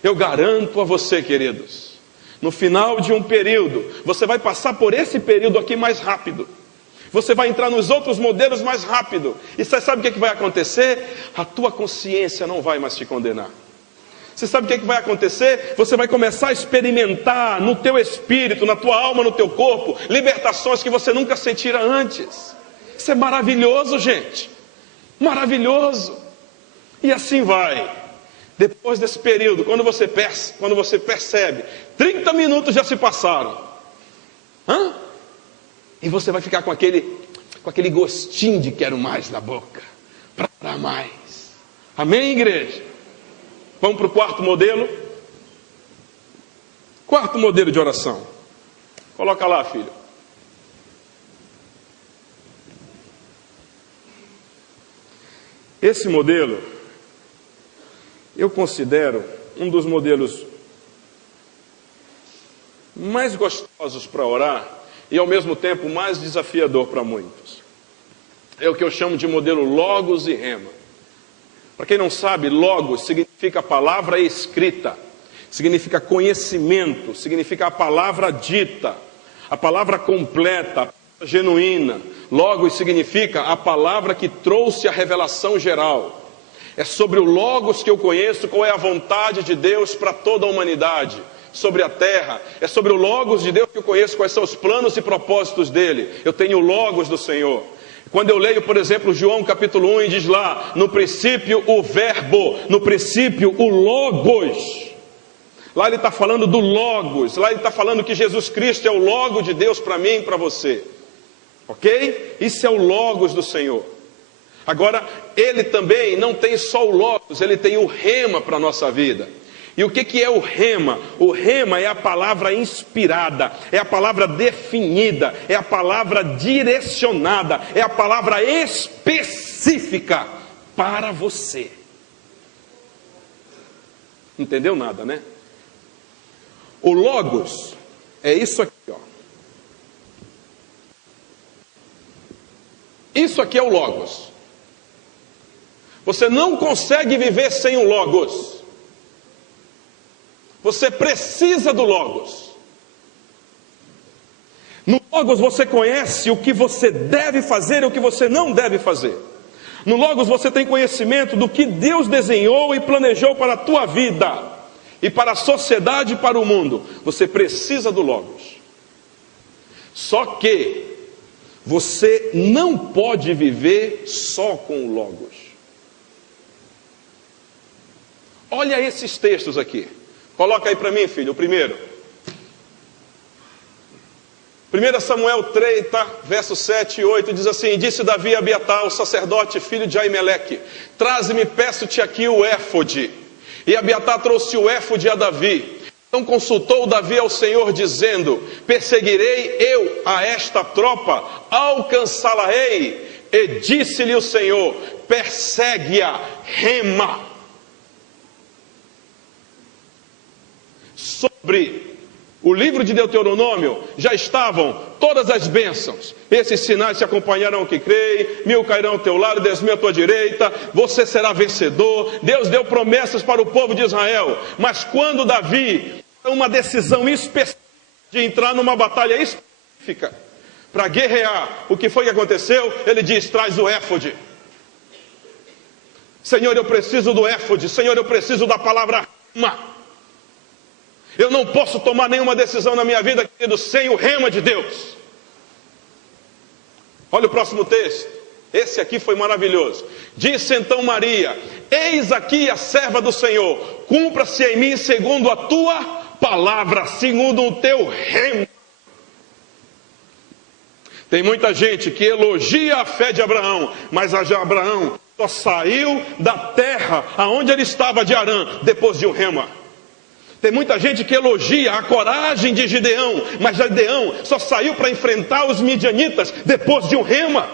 Eu garanto a você, queridos, no final de um período, você vai passar por esse período aqui mais rápido. Você vai entrar nos outros modelos mais rápido. E você sabe o que vai acontecer? A tua consciência não vai mais te condenar. Você sabe o que vai acontecer? Você vai começar a experimentar no teu espírito, na tua alma, no teu corpo, libertações que você nunca sentira antes. Isso é maravilhoso, gente. Maravilhoso. E assim vai. Depois desse período, quando você percebe, 30 minutos já se passaram. E você vai ficar com aquele gostinho de quero mais na boca. Para dar mais. Amém, igreja? Vamos para o quarto modelo. Quarto modelo de oração. Coloca lá, filho. Esse modelo, eu considero um dos modelos mais gostosos para orar e ao mesmo tempo mais desafiador para muitos. É o que eu chamo de modelo Logos e Rema. Para quem não sabe, Logos significa palavra escrita, significa conhecimento, significa a palavra dita, a palavra completa, a palavra genuína. Logos significa a palavra que trouxe a revelação geral. É sobre o Logos que eu conheço qual é a vontade de Deus para toda a humanidade, sobre a terra. É sobre o Logos de Deus que eu conheço quais são os planos e propósitos dele. Eu tenho o Logos do Senhor. Quando eu leio, por exemplo, João capítulo 1 e diz lá, no princípio o verbo, no princípio o Logos. Lá ele está falando do Logos, lá ele está falando que Jesus Cristo é o Logo de Deus para mim e para você. Ok? Isso é o Logos do Senhor. Agora, ele também não tem só o Logos, ele tem o Rema para a nossa vida. E o que é o Rema? O Rema é a palavra inspirada, é a palavra definida, é a palavra direcionada, é a palavra específica para você. Entendeu nada, né? O Logos é isso aqui, ó. Isso aqui é o Logos. Você não consegue viver sem o Logos. Você precisa do Logos. No Logos você conhece o que você deve fazer e o que você não deve fazer. No Logos você tem conhecimento do que Deus desenhou e planejou para a tua vida e para a sociedade e para o mundo. Você precisa do Logos. Só que você não pode viver só com o Logos. Olha esses textos aqui. Coloca aí para mim, filho, o primeiro. 1 Samuel 3, versos 7 e 8, diz assim: disse Davi a Abiatar, o sacerdote, filho de Aimeleque, traze-me, peço-te aqui o éfode. E Abiatar trouxe o éfode a Davi. Então consultou Davi ao Senhor, dizendo: perseguirei eu a esta tropa, alcançá-la-ei. E disse-lhe o Senhor: persegue-a, rema. Sobre o livro de Deuteronômio já estavam todas as bênçãos. Esses sinais te acompanharão que creem, 1000 cairão ao teu lado, 10.000 à tua direita, você será vencedor. Deus deu promessas para o povo de Israel. Mas quando Davi, uma decisão específica de entrar numa batalha específica para guerrear, o que foi que aconteceu? Ele diz: traz o éfode. Senhor, eu preciso do éfode. Senhor, eu preciso da palavra rema. Eu não posso tomar nenhuma decisão na minha vida, querido, sem o rema de Deus. Olha o próximo texto. Esse aqui foi maravilhoso. Disse então Maria: eis aqui a serva do Senhor, cumpra-se em mim segundo a tua palavra, segundo o teu rema. Tem muita gente que elogia a fé de Abraão, mas Abraão só saiu da terra aonde ele estava de Harã depois de um rema. Tem muita gente que elogia a coragem de Gideão, mas Gideão só saiu para enfrentar os midianitas depois de um rema.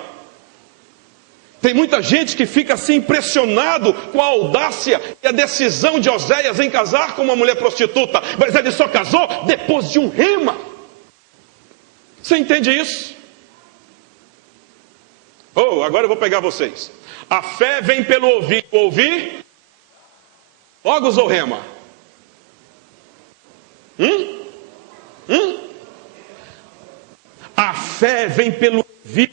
Tem muita gente que fica assim impressionado com a audácia e a decisão de Oséias em casar com uma mulher prostituta, mas ele só casou depois de um rema. Você entende isso? Agora eu vou pegar vocês. A fé vem pelo ouvir. Ouvir? Logos ou rema? A fé vem pelo ouvir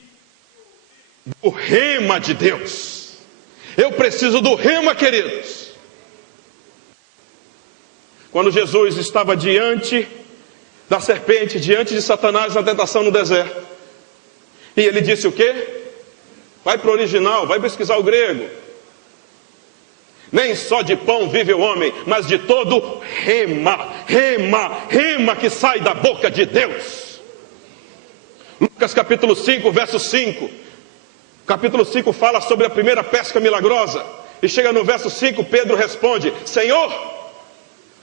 do rema de Deus. Eu preciso do rema, queridos. Quando Jesus estava diante da serpente, diante de Satanás na tentação no deserto, e ele disse o quê? Vai para o original, vai pesquisar o grego. Nem só de pão vive o homem, mas de todo rema que sai da boca de Deus. Lucas capítulo 5, verso 5. Capítulo 5 fala sobre a primeira pesca milagrosa. E chega no verso 5, Pedro responde: Senhor,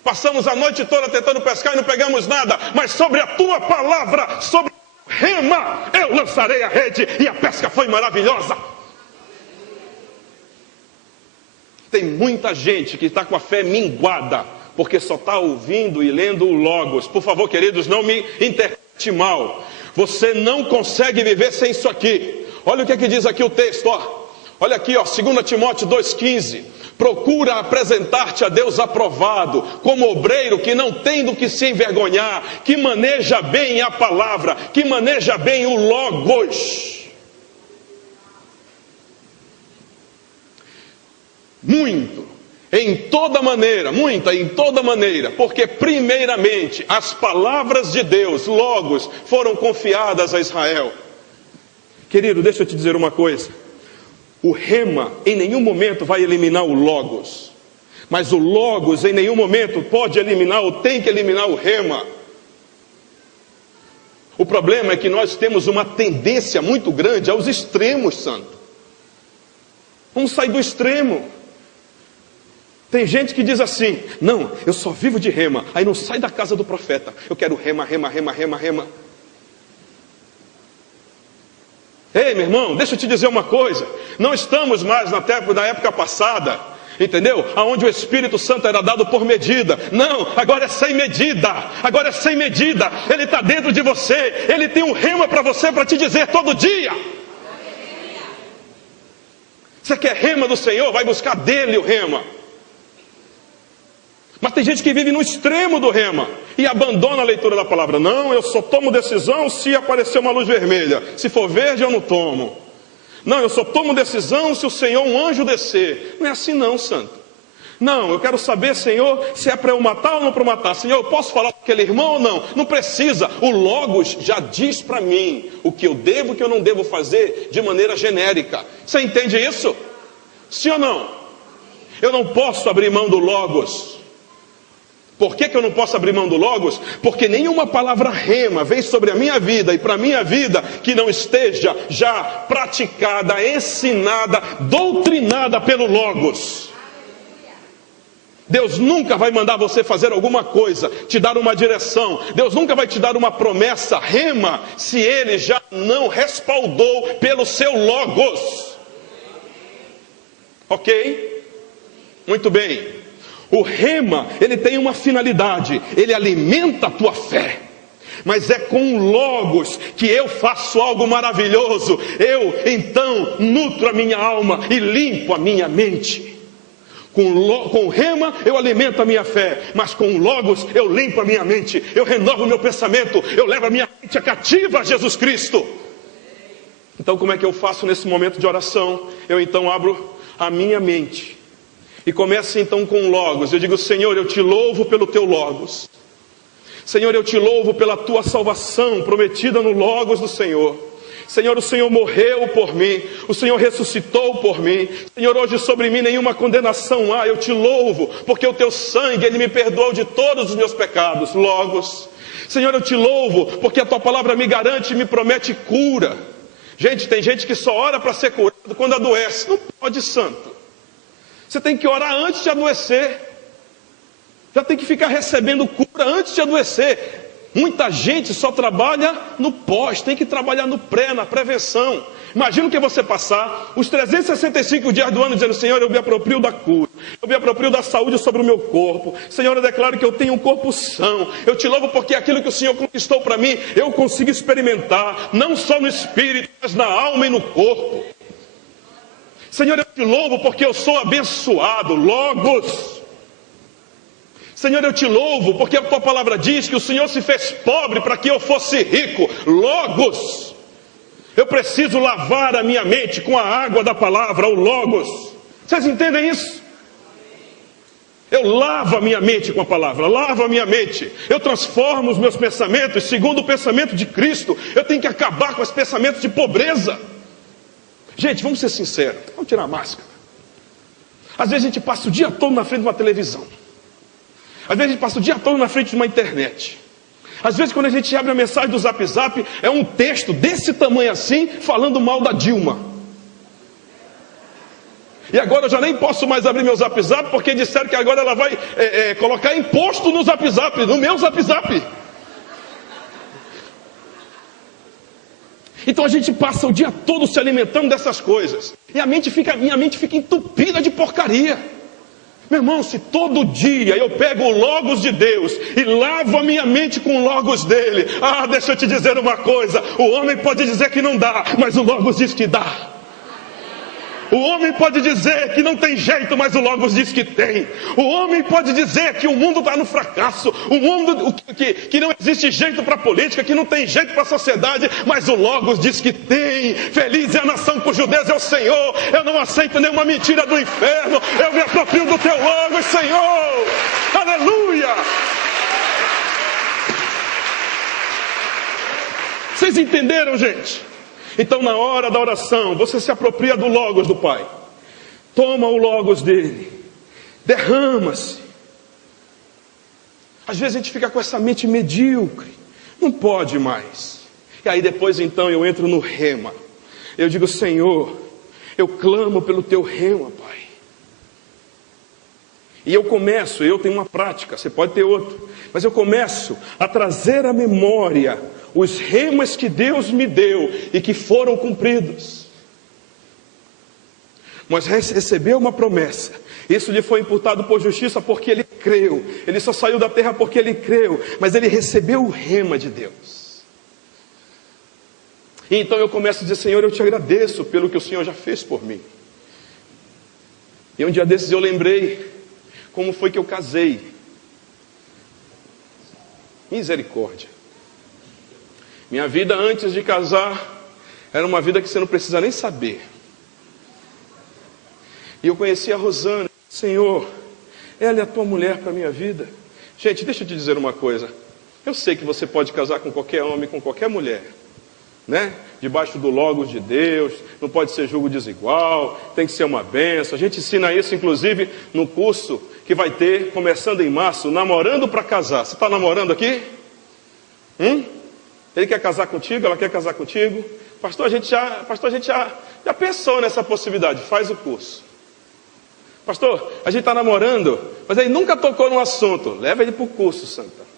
passamos a noite toda tentando pescar e não pegamos nada, mas sobre a tua palavra, sobre rema, eu lançarei a rede. E a pesca foi maravilhosa. Tem muita gente que está com a fé minguada, porque só está ouvindo e lendo o Logos. Por favor, queridos, não me interprete mal. Você não consegue viver sem isso aqui. Olha o que é que diz aqui o texto, ó. Olha aqui, ó, 2 Timóteo 2,15. Procura apresentar-te a Deus aprovado, como obreiro que não tem do que se envergonhar, que maneja bem a palavra, que maneja bem o Logos. Muito, em toda maneira, porque primeiramente as palavras de Deus, Logos, foram confiadas a Israel. Querido, deixa eu te dizer uma coisa. O rema em nenhum momento vai eliminar o Logos, mas o Logos em nenhum momento pode eliminar ou tem que eliminar o rema. O problema é que nós temos uma tendência muito grande aos extremos, santo. Vamos sair do extremo. Tem gente que diz assim: não, eu só vivo de rema, aí não sai da casa do profeta. Eu quero rema. Ei, meu irmão, deixa eu te dizer uma coisa. Não estamos mais na época passada, entendeu? Onde o Espírito Santo era dado por medida. Não, agora é sem medida. Ele está dentro de você. Ele tem um rema para você, para te dizer todo dia. Você quer rema do Senhor? Vai buscar dele o rema. Mas tem gente que vive no extremo do rema e abandona a leitura da palavra. Não, eu só tomo decisão se aparecer uma luz vermelha. Se for verde, eu não tomo. Não, eu só tomo decisão se o Senhor, um anjo, descer. Não é assim não, santo. Não, eu quero saber, Senhor, se é para eu matar ou não para eu matar. Senhor, eu posso falar com aquele irmão ou não? Não precisa. O Logos já diz para mim o que eu devo e o que eu não devo fazer de maneira genérica. Você entende isso? Sim ou não? Eu não posso abrir mão do Logos. Por que eu não posso abrir mão do Logos? Porque nenhuma palavra rema vem sobre a minha vida e para a minha vida que não esteja já praticada, ensinada, doutrinada pelo Logos. Deus nunca vai mandar você fazer alguma coisa, te dar uma direção. Deus nunca vai te dar uma promessa rema se Ele já não respaldou pelo seu Logos. Ok? Muito bem. O rema, ele tem uma finalidade, ele alimenta a tua fé. Mas é com o Logos que eu faço algo maravilhoso. Eu então nutro a minha alma e limpo a minha mente. Com o rema eu alimento a minha fé, mas com o logos eu limpo a minha mente, eu renovo o meu pensamento, eu levo a minha mente cativa a Jesus Cristo. Então como é que eu faço nesse momento de oração? Eu então abro a minha mente e começo então com o logos. Eu digo: Senhor, eu te louvo pelo teu logos. Senhor, eu te louvo pela tua salvação prometida no logos do Senhor. Senhor, o Senhor morreu por mim, o Senhor ressuscitou por mim. Senhor, hoje sobre mim nenhuma condenação há. Eu te louvo, porque o teu sangue, ele me perdoou de todos os meus pecados. Logos. Senhor, eu te louvo, porque a tua palavra me garante e me promete cura. Gente, tem gente que só ora para ser curado quando adoece. Não pode, santo. Você tem que orar antes de adoecer. Já tem que ficar recebendo cura antes de adoecer. Muita gente só trabalha no pós, tem que trabalhar no pré, na prevenção. Imagina o que você passar os 365 dias do ano dizendo: Senhor, eu me aproprio da cura, eu me aproprio da saúde sobre o meu corpo. Senhor, eu declaro que eu tenho um corpo são. Eu te louvo porque aquilo que o Senhor conquistou para mim, eu consigo experimentar, não só no espírito, mas na alma e no corpo. Senhor, eu te louvo porque eu sou abençoado. Logos. Senhor, eu te louvo porque a tua palavra diz que o Senhor se fez pobre para que eu fosse rico. Logos. Eu preciso lavar a minha mente com a água da palavra, o logos. Vocês entendem isso? Eu lavo a minha mente com a palavra, lavo a minha mente. Eu transformo os meus pensamentos segundo o pensamento de Cristo. Eu tenho que acabar com os pensamentos de pobreza. Gente, vamos ser sinceros, vamos tirar a máscara. Às vezes a gente passa o dia todo na frente de uma televisão. Às vezes a gente passa o dia todo na frente de uma internet. Às vezes quando a gente abre a mensagem do Zap Zap, é um texto desse tamanho assim, falando mal da Dilma. E agora eu já nem posso mais abrir meu Zap Zap, porque disseram que agora ela vai colocar imposto no Zap Zap, no meu Zap Zap. Então a gente passa o dia todo se alimentando dessas coisas. E minha mente fica entupida de porcaria. Meu irmão, se todo dia eu pego o logos de Deus e lavo a minha mente com o logos dele, deixa eu te dizer uma coisa: o homem pode dizer que não dá, mas o logos diz que dá. O homem pode dizer que não tem jeito, mas o logos diz que tem. O homem pode dizer que o mundo está no fracasso, o mundo que não existe jeito para a política, que não tem jeito para a sociedade, mas o logos diz que tem. Feliz é a nação cujo Deus é o Senhor. Eu não aceito nenhuma mentira do inferno. Eu me aproprio do teu logos, Senhor. Aleluia. Vocês entenderam, gente? Então na hora da oração, você se apropria do logos do Pai. Toma o logos dele. Derrama-se. Às vezes a gente fica com essa mente medíocre. Não pode mais. E aí depois então eu entro no rema. Eu digo: Senhor, eu clamo pelo teu rema, Pai. E eu tenho uma prática, você pode ter outra, mas eu começo a trazer à memória os remas que Deus me deu e que foram cumpridos. Moisés recebeu uma promessa, isso lhe foi imputado por justiça porque ele creu. Ele só saiu da terra porque ele creu, mas ele recebeu o rema de Deus. E então eu começo a dizer: Senhor, eu te agradeço pelo que o Senhor já fez por mim. E um dia desses eu lembrei como foi que eu casei. Misericórdia. Minha vida antes de casar era uma vida que você não precisa nem saber. E eu conheci a Rosana. Senhor, ela é a tua mulher para a minha vida. Gente, deixa eu te dizer uma coisa. Eu sei que você pode casar com qualquer homem, com qualquer mulher, né? Debaixo do logos de Deus, não pode ser julgo desigual, tem que ser uma bênção. A gente ensina isso, inclusive, no curso que vai ter, começando em março, namorando para casar. Você está namorando aqui? Ele quer casar contigo, ela quer casar contigo. Pastor, a gente já pensou nessa possibilidade. Faz o curso. Pastor, a gente está namorando, mas ele nunca tocou no assunto. Leva ele para o curso, santa.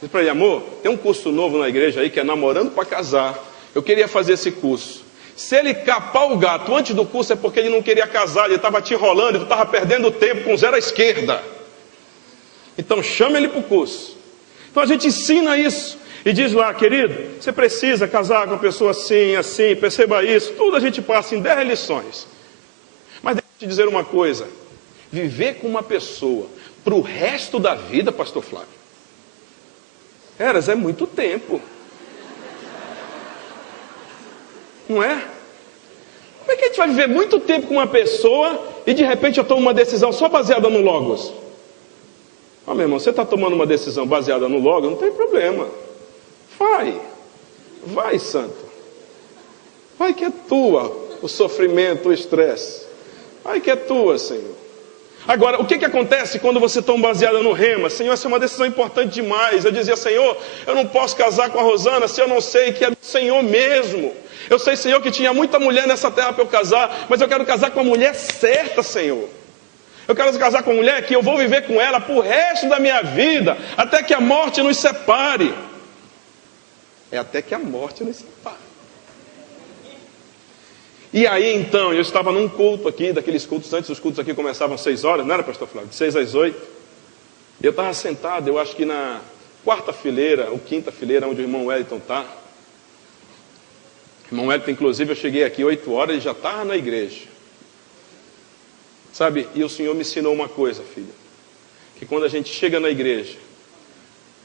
Diz para ele: amor, tem um curso novo na igreja aí que é namorando para casar. Eu queria fazer esse curso. Se ele capar o gato antes do curso é porque ele não queria casar, ele estava te enrolando, ele estava perdendo tempo com zero à esquerda. Então chama ele para o curso. Então a gente ensina isso e diz lá: querido, você precisa casar com uma pessoa assim, assim, perceba isso. Tudo a gente passa em 10 lições. Mas te dizer uma coisa. Viver com uma pessoa para o resto da vida, pastor Flávio. Eras, é muito tempo. Não é? Como é que a gente vai viver muito tempo com uma pessoa e de repente eu tomo uma decisão só baseada no Logos? Meu irmão, você está tomando uma decisão baseada no Logos, não tem problema. Vai, santo. Vai que é tua o sofrimento, o estresse. Vai que é tua, Senhor. Agora, o que acontece quando você toma baseada no rema? Senhor, essa é uma decisão importante demais. Eu dizia, Senhor, eu não posso casar com a Rosana se eu não sei que é do Senhor mesmo. Eu sei, Senhor, que tinha muita mulher nessa terra para eu casar, mas eu quero casar com a mulher certa, Senhor. Eu quero casar com a mulher que eu vou viver com ela pro resto da minha vida, até que a morte nos separe. É até que a morte nos separe. E aí então, eu estava num culto aqui, daqueles cultos, antes os cultos aqui começavam às 6 horas, não era, pastor Flávio? De 6 às 8. Eu estava sentado, eu acho que na quarta fileira, ou quinta fileira, onde o irmão Wellington está. Irmão Wellington, inclusive, eu cheguei aqui 8 horas e já estava na igreja. Sabe, e o Senhor me ensinou uma coisa, filho. Que quando a gente chega na igreja,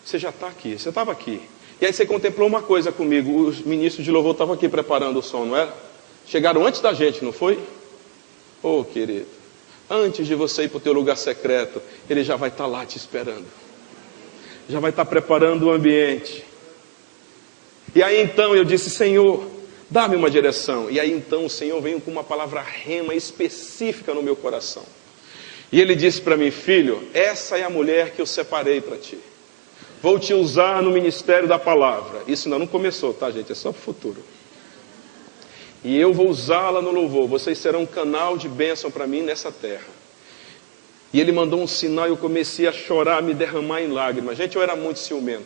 você já está aqui, você estava aqui. E aí você contemplou uma coisa comigo, os ministros de louvor estavam aqui preparando o som, não era? Chegaram antes da gente, não foi? Oh, querido, antes de você ir para o teu lugar secreto, ele já vai estar lá te esperando. Já vai estar preparando o ambiente. E aí então eu disse, Senhor, dá-me uma direção. E aí então o Senhor veio com uma palavra rema específica no meu coração. E ele disse para mim, filho, essa é a mulher que eu separei para ti. Vou te usar no ministério da palavra. Isso ainda não começou, tá, gente? É só para o futuro. E eu vou usá-la no louvor. Vocês serão um canal de bênção para mim nessa terra. E ele mandou um sinal e eu comecei a chorar, a me derramar em lágrimas. Gente, eu era muito ciumento.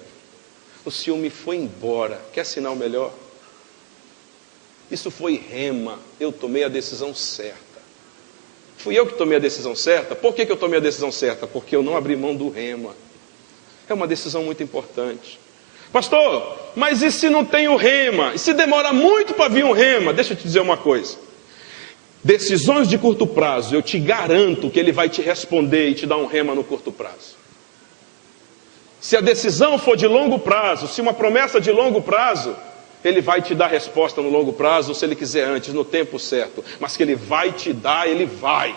O ciúme foi embora. Quer sinal melhor? Isso foi rema. Eu tomei a decisão certa. Fui eu que tomei a decisão certa? Por que eu tomei a decisão certa? Porque eu não abri mão do rema. É uma decisão muito importante. Pastor, mas e se não tem o rema? E se demora muito para vir um rema? Deixa eu te dizer uma coisa. Decisões de curto prazo, eu te garanto que ele vai te responder e te dar um rema no curto prazo. Se a decisão for de longo prazo, se uma promessa de longo prazo, ele vai te dar resposta no longo prazo, se ele quiser antes, no tempo certo. Mas que ele vai te dar, ele vai.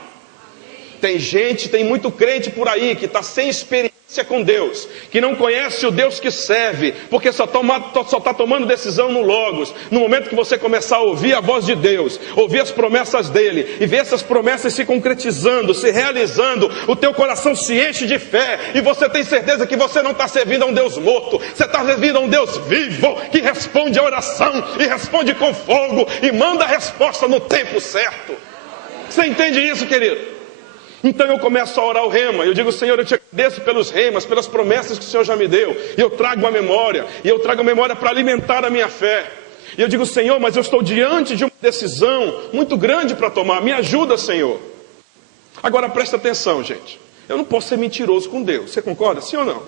Tem muito crente por aí que está sem experiência com Deus, que não conhece o Deus que serve, porque só está tomando decisão no Logos. No momento que você começar a ouvir a voz de Deus, ouvir as promessas dele, e ver essas promessas se concretizando, se realizando, o teu coração se enche de fé, e você tem certeza que você não está servindo a um Deus morto, você está servindo a um Deus vivo, que responde a oração, e responde com fogo, e manda a resposta no tempo certo. Você entende isso, querido? Então eu começo a orar o rema, eu digo, Senhor, eu te agradeço pelos remas, pelas promessas que o Senhor já me deu, e eu trago a memória para alimentar a minha fé. E eu digo, Senhor, mas eu estou diante de uma decisão muito grande para tomar, me ajuda, Senhor. Agora presta atenção, gente, eu não posso ser mentiroso com Deus, você concorda, sim ou não?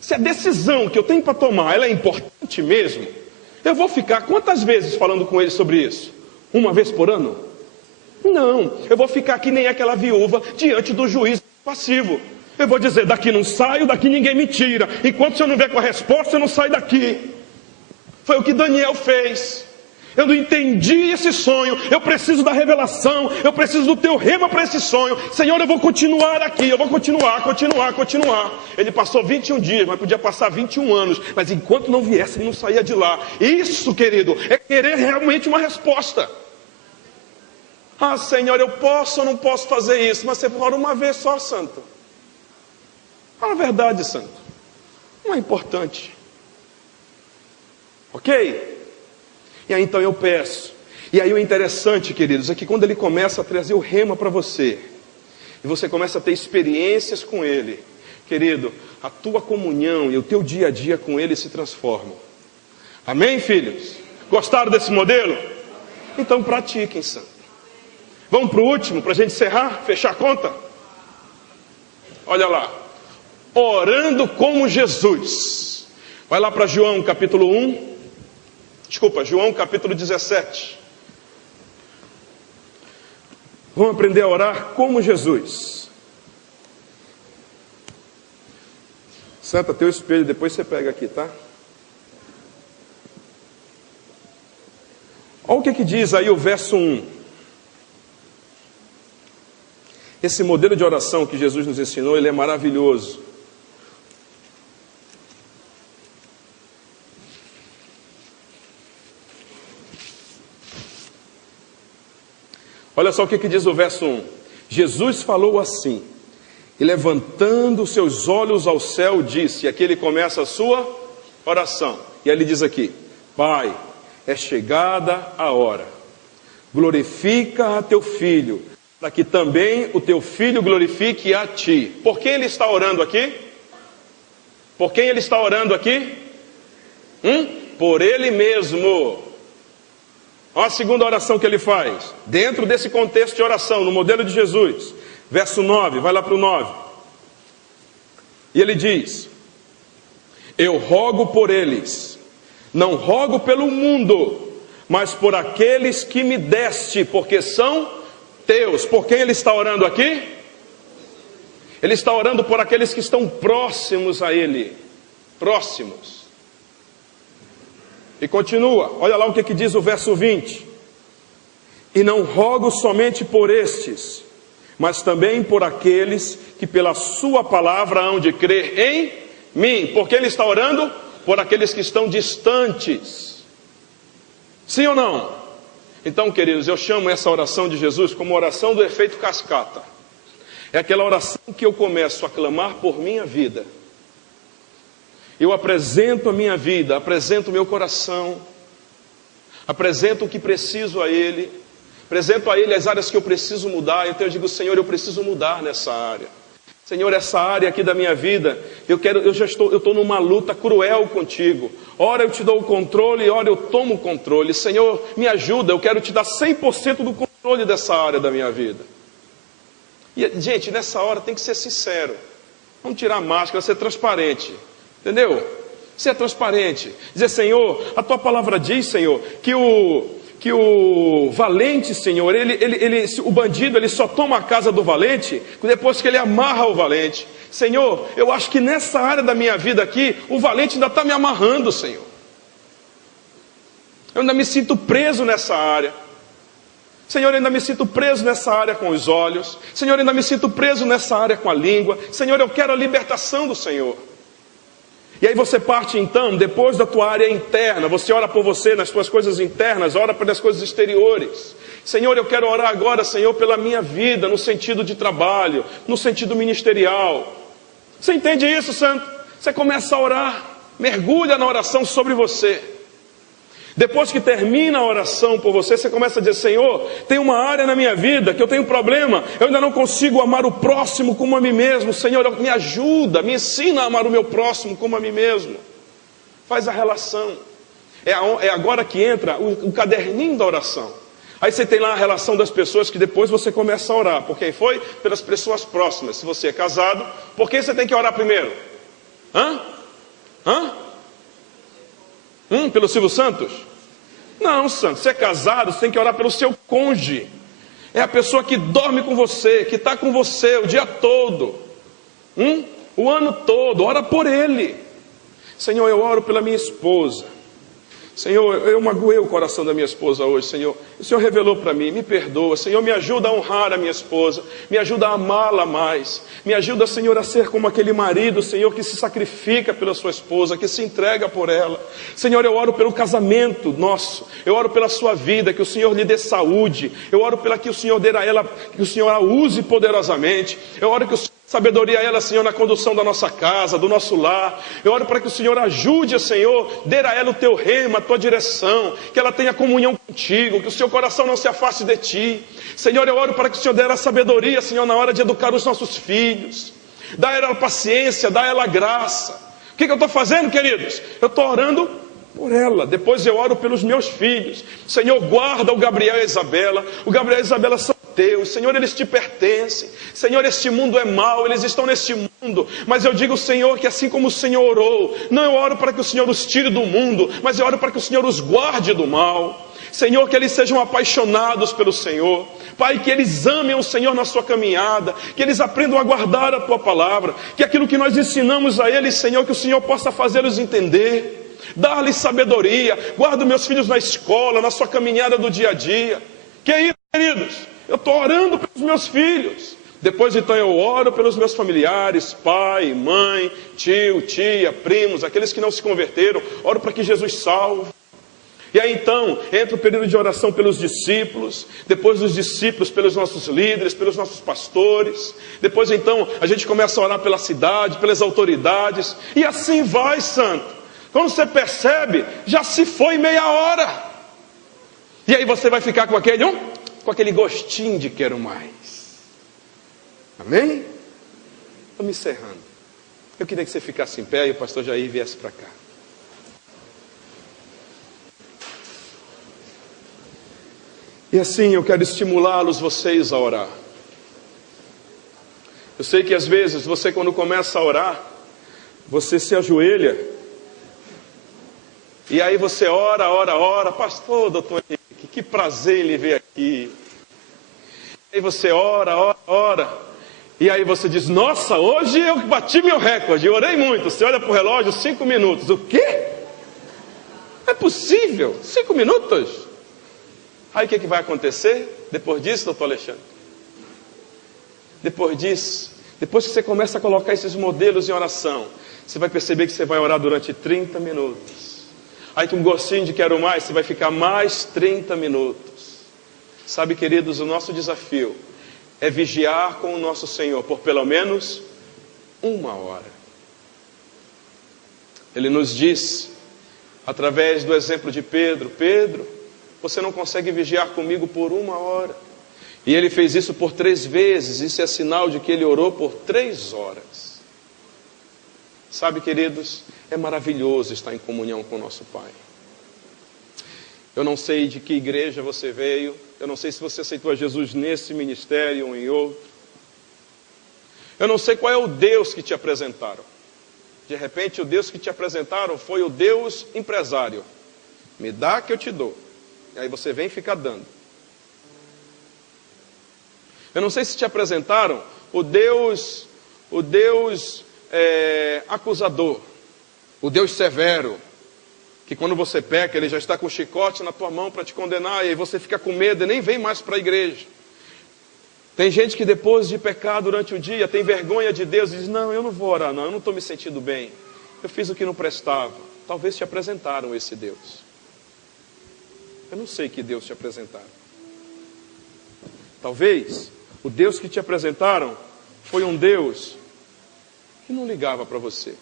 Se a decisão que eu tenho para tomar, ela é importante mesmo, eu vou ficar quantas vezes falando com Ele sobre isso? Uma vez por ano? Não, eu vou ficar que nem aquela viúva diante do juiz passivo. Eu vou dizer, daqui não saio, daqui ninguém me tira. Enquanto você não vier com a resposta, eu não saio daqui. Foi o que Daniel fez. Eu não entendi esse sonho, eu preciso da revelação, eu preciso do teu rema para esse sonho. Senhor, eu vou continuar aqui, eu vou continuar. Ele passou 21 dias, mas podia passar 21 anos. Mas enquanto não viesse, ele não saía de lá. Isso, querido, é querer realmente uma resposta. Ah, Senhor, eu posso ou não posso fazer isso? Mas você ora uma vez só, santo. Fala a verdade, santo. Não é importante. Ok? E aí então eu peço. E aí o interessante, queridos, é que quando ele começa a trazer o rema para você, e você começa a ter experiências com ele, querido, a tua comunhão e o teu dia a dia com ele se transformam. Amém, filhos? Gostaram desse modelo? Então pratiquem, santo. Vamos para o último, para a gente encerrar, fechar a conta? Olha lá. Orando como Jesus. Vai lá para João capítulo 1. João capítulo 17. Vamos aprender a orar como Jesus. Senta teu espelho, depois você pega aqui, tá? Olha o que diz aí o verso 1. Esse modelo de oração que Jesus nos ensinou, ele é maravilhoso. Olha só o que diz o verso 1. Jesus falou assim, e levantando os seus olhos ao céu, disse, e aqui ele começa a sua oração. E aí ele diz aqui, Pai, é chegada a hora, glorifica a teu Filho, para que também o teu Filho glorifique a ti. Por quem ele está orando aqui? Por quem ele está orando aqui? Por ele mesmo. Olha a segunda oração que ele faz, dentro desse contexto de oração, no modelo de Jesus. Verso 9, vai lá para o 9. E ele diz, eu rogo por eles, não rogo pelo mundo, mas por aqueles que me deste, porque são teus. Por quem ele está orando aqui? Ele está orando por aqueles que estão próximos a ele. Próximos. E continua, olha lá o que diz o verso 20. E não rogo somente por estes, mas também por aqueles que pela sua palavra hão de crer em mim. Porque ele está orando por aqueles que estão distantes. Sim ou não? Então, queridos, eu chamo essa oração de Jesus como oração do efeito cascata. É aquela oração que eu começo a clamar por minha vida. Eu apresento a minha vida, apresento o meu coração, apresento o que preciso a Ele, apresento a Ele as áreas que eu preciso mudar. Então eu digo, Senhor, eu preciso mudar nessa área. Senhor, essa área aqui da minha vida, eu estou numa luta cruel contigo. Ora eu te dou o controle, ora eu tomo o controle. Senhor, me ajuda, eu quero te dar 100% do controle dessa área da minha vida. E, gente, nessa hora tem que ser sincero. Vamos tirar a máscara, ser transparente. Entendeu? Ser transparente. Dizer, Senhor, a tua palavra diz, Senhor, que o valente, Senhor, o bandido, ele só toma a casa do valente depois que ele amarra o valente. Senhor, eu acho que nessa área da minha vida aqui, o valente ainda está me amarrando, Senhor. Eu ainda me sinto preso nessa área. Senhor, eu ainda me sinto preso nessa área com os olhos. Senhor, eu ainda me sinto preso nessa área com a língua. Senhor, eu quero a libertação do Senhor. E aí você parte então, depois da tua área interna, você ora por você nas tuas coisas internas, ora pelas coisas exteriores. Senhor, eu quero orar agora, Senhor, pela minha vida, no sentido de trabalho, no sentido ministerial. Você entende isso, santo? Você começa a orar, mergulha na oração sobre você. Depois que termina a oração por você, você começa a dizer, Senhor, tem uma área na minha vida que eu tenho problema, eu ainda não consigo amar o próximo como a mim mesmo. Senhor, me ajuda, me ensina a amar o meu próximo como a mim mesmo. Faz a relação. É agora que entra o caderninho da oração. Aí você tem lá a relação das pessoas que depois você começa a orar. Por quem foi? Pelas pessoas próximas. Se você é casado, por quem você tem que orar primeiro? Pelo Silvio Santos? Não, santo, você é casado, você tem que orar pelo seu cônjuge. É a pessoa que dorme com você, que está com você o dia todo, o ano todo, ora por ele. Senhor, eu oro pela minha esposa. Senhor, eu magoei o coração da minha esposa hoje, Senhor. O Senhor revelou para mim, me perdoa. Senhor, me ajuda a honrar a minha esposa. Me ajuda a amá-la mais. Me ajuda, Senhor, a ser como aquele marido, Senhor, que se sacrifica pela sua esposa, que se entrega por ela. Senhor, eu oro pelo casamento nosso. Eu oro pela sua vida, que o Senhor lhe dê saúde. Eu oro pela que o Senhor dê a ela, que o Senhor a use poderosamente. Eu oro que o Senhor sabedoria a ela, Senhor, na condução da nossa casa, do nosso lar. Eu oro para que o Senhor ajude, Senhor, dê a ela o teu rema, a tua direção, que ela tenha comunhão contigo, que o seu coração não se afaste de ti. Senhor, eu oro para que o Senhor dê a sabedoria, Senhor, na hora de educar os nossos filhos. Dá a ela paciência, dá a ela graça. O que eu estou fazendo, queridos? Eu estou orando por ela. Depois eu oro pelos meus filhos. Senhor, guarda o Gabriel e a Isabela. O Gabriel e a Isabela são teus. Senhor, eles te pertencem. Senhor, este mundo é mau, eles estão neste mundo. Mas eu digo, Senhor, que assim como o Senhor orou, não eu oro para que o Senhor os tire do mundo, mas eu oro para que o Senhor os guarde do mal. Senhor, que eles sejam apaixonados pelo Senhor. Pai, que eles amem o Senhor na sua caminhada, que eles aprendam a guardar a tua palavra, que aquilo que nós ensinamos a eles, Senhor, que o Senhor possa fazê-los entender, dar-lhes sabedoria. Guarda meus filhos na escola, na sua caminhada do dia a dia. Que é isso, queridos? Eu estou orando pelos meus filhos. Depois então eu oro pelos meus familiares, pai, mãe, tio, tia, primos, aqueles que não se converteram. Oro para que Jesus salve. E aí então, entra o período de oração pelos discípulos, depois dos discípulos pelos nossos líderes, pelos nossos pastores. Depois então, a gente começa a orar pela cidade, pelas autoridades. E assim vai, santo. Quando você percebe, já se foi meia hora. E aí você vai ficar com aquele gostinho de quero mais. Amém? Estamos encerrando. Eu queria que você ficasse em pé e o pastor Jair viesse para cá. E assim eu quero estimulá-los, vocês, a orar. Eu sei que às vezes você, quando começa a orar, você se ajoelha. E aí você ora. Pastor, doutor Henrique, que prazer em lhe ver aqui. E aí você ora. E aí você diz, nossa, hoje eu bati meu recorde, eu orei muito. Você olha para o relógio, 5 minutos. O quê? Não é possível? 5 minutos? Aí o que vai acontecer? Depois disso, doutor Alexandre? Depois disso, depois que você começa a colocar esses modelos em oração, você vai perceber que você vai orar durante 30 minutos. Aí com um gostinho de quero mais, você vai ficar mais 30 minutos. Sabe, queridos, o nosso desafio é vigiar com o nosso Senhor por pelo menos 1 hora. Ele nos diz, através do exemplo de Pedro, Pedro, você não consegue vigiar comigo por 1 hora. E ele fez isso por 3 vezes, isso é sinal de que ele orou por 3 horas. Sabe, queridos, é maravilhoso estar em comunhão com o nosso Pai. Eu não sei de que igreja você veio, eu não sei se você aceitou a Jesus nesse ministério ou em outro. Eu não sei qual é o Deus que te apresentaram. De repente o Deus que te apresentaram foi o Deus empresário. Me dá que eu te dou. E aí você vem e fica dando. Eu não sei se te apresentaram o Deus acusador, o Deus severo, que quando você peca, ele já está com o chicote na tua mão para te condenar, e aí você fica com medo e nem vem mais para a igreja. Tem gente que depois de pecar durante o dia, tem vergonha de Deus e diz, não, eu não vou orar não, eu não estou me sentindo bem, eu fiz o que não prestava. Talvez te apresentaram esse Deus. Eu não sei que Deus te apresentaram. Talvez o Deus que te apresentaram foi um Deus que não ligava para você,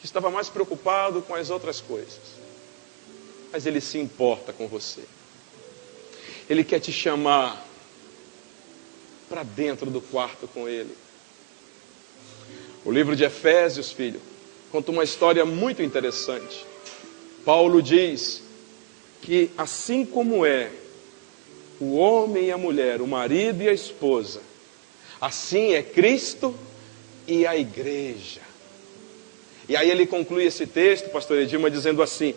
que estava mais preocupado com as outras coisas. Mas Ele se importa com você. Ele quer te chamar para dentro do quarto com Ele. O livro de Efésios, filho, conta uma história muito interessante. Paulo diz que assim como é o homem e a mulher, o marido e a esposa, assim é Cristo e a igreja. E aí ele conclui esse texto, pastor Edilma, dizendo assim,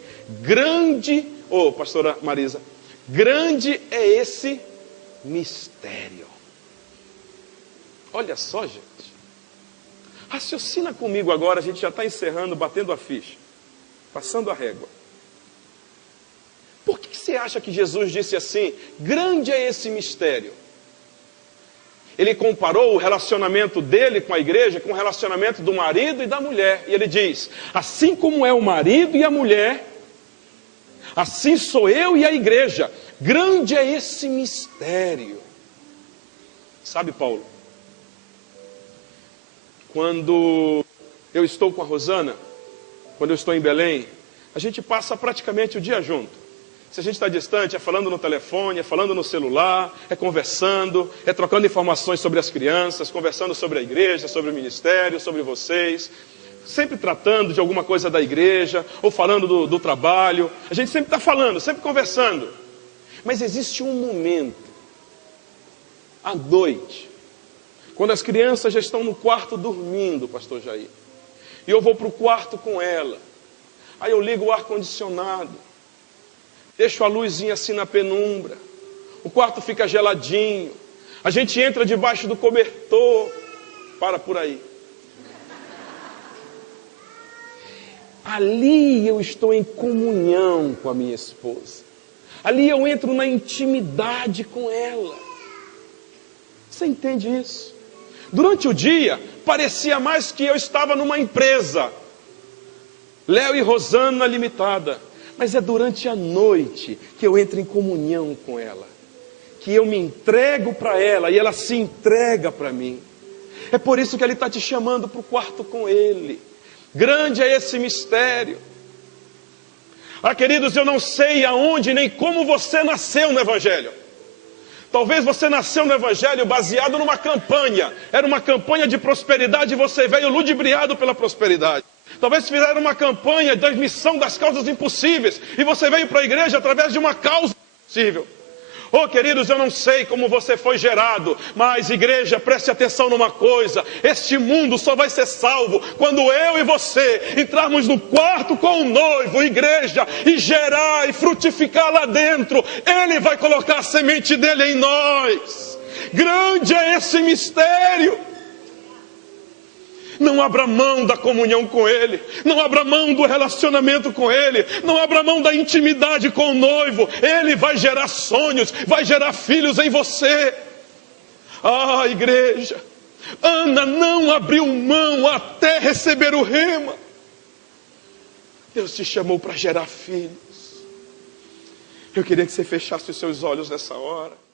pastora Marisa, grande é esse mistério. Olha só, gente. Raciocina comigo agora, a gente já está encerrando, batendo a ficha, passando a régua. Por que você acha que Jesus disse assim, grande é esse mistério? Ele comparou o relacionamento dele com a igreja com o relacionamento do marido e da mulher. E ele diz, assim como é o marido e a mulher, assim sou eu e a igreja. Grande é esse mistério. Sabe, Paulo, quando eu estou com a Rosana, quando eu estou em Belém, a gente passa praticamente o dia junto. Se a gente está distante, é falando no telefone, é falando no celular, é conversando, é trocando informações sobre as crianças, conversando sobre a igreja, sobre o ministério, sobre vocês, sempre tratando de alguma coisa da igreja, ou falando do trabalho. A gente sempre está falando, sempre conversando. Mas existe um momento, à noite, quando as crianças já estão no quarto dormindo, pastor Jair, e eu vou para o quarto com ela, aí eu ligo o ar-condicionado, Deixo a luzinha assim na penumbra. O quarto fica geladinho. A gente entra debaixo do cobertor. Para por aí. Ali eu estou em comunhão com a minha esposa. Ali eu entro na intimidade com ela. Você entende isso? Durante o dia, parecia mais que eu estava numa empresa. Léo e Rosana Limitada. Mas é durante a noite que eu entro em comunhão com ela. Que eu me entrego para ela e ela se entrega para mim. É por isso que Ele está te chamando para o quarto com Ele. Grande é esse mistério. Ah, queridos, eu não sei aonde nem como você nasceu no Evangelho. Talvez você nasceu no Evangelho baseado numa campanha. Era uma campanha de prosperidade e você veio ludibriado pela prosperidade. Talvez fizeram uma campanha de missão das causas impossíveis e você veio para a igreja através de uma causa impossível. Oh, queridos, eu não sei como você foi gerado, mas igreja, preste atenção numa coisa: este mundo só vai ser salvo quando eu e você entrarmos no quarto com o noivo, igreja, e gerar e frutificar lá dentro. Ele vai colocar a semente dele em nós. Grande é esse mistério. Não abra mão da comunhão com Ele. Não abra mão do relacionamento com Ele. Não abra mão da intimidade com o noivo. Ele vai gerar sonhos, vai gerar filhos em você. Ah, igreja, Ana não abriu mão até receber o rema. Deus te chamou para gerar filhos. Eu queria que você fechasse os seus olhos nessa hora.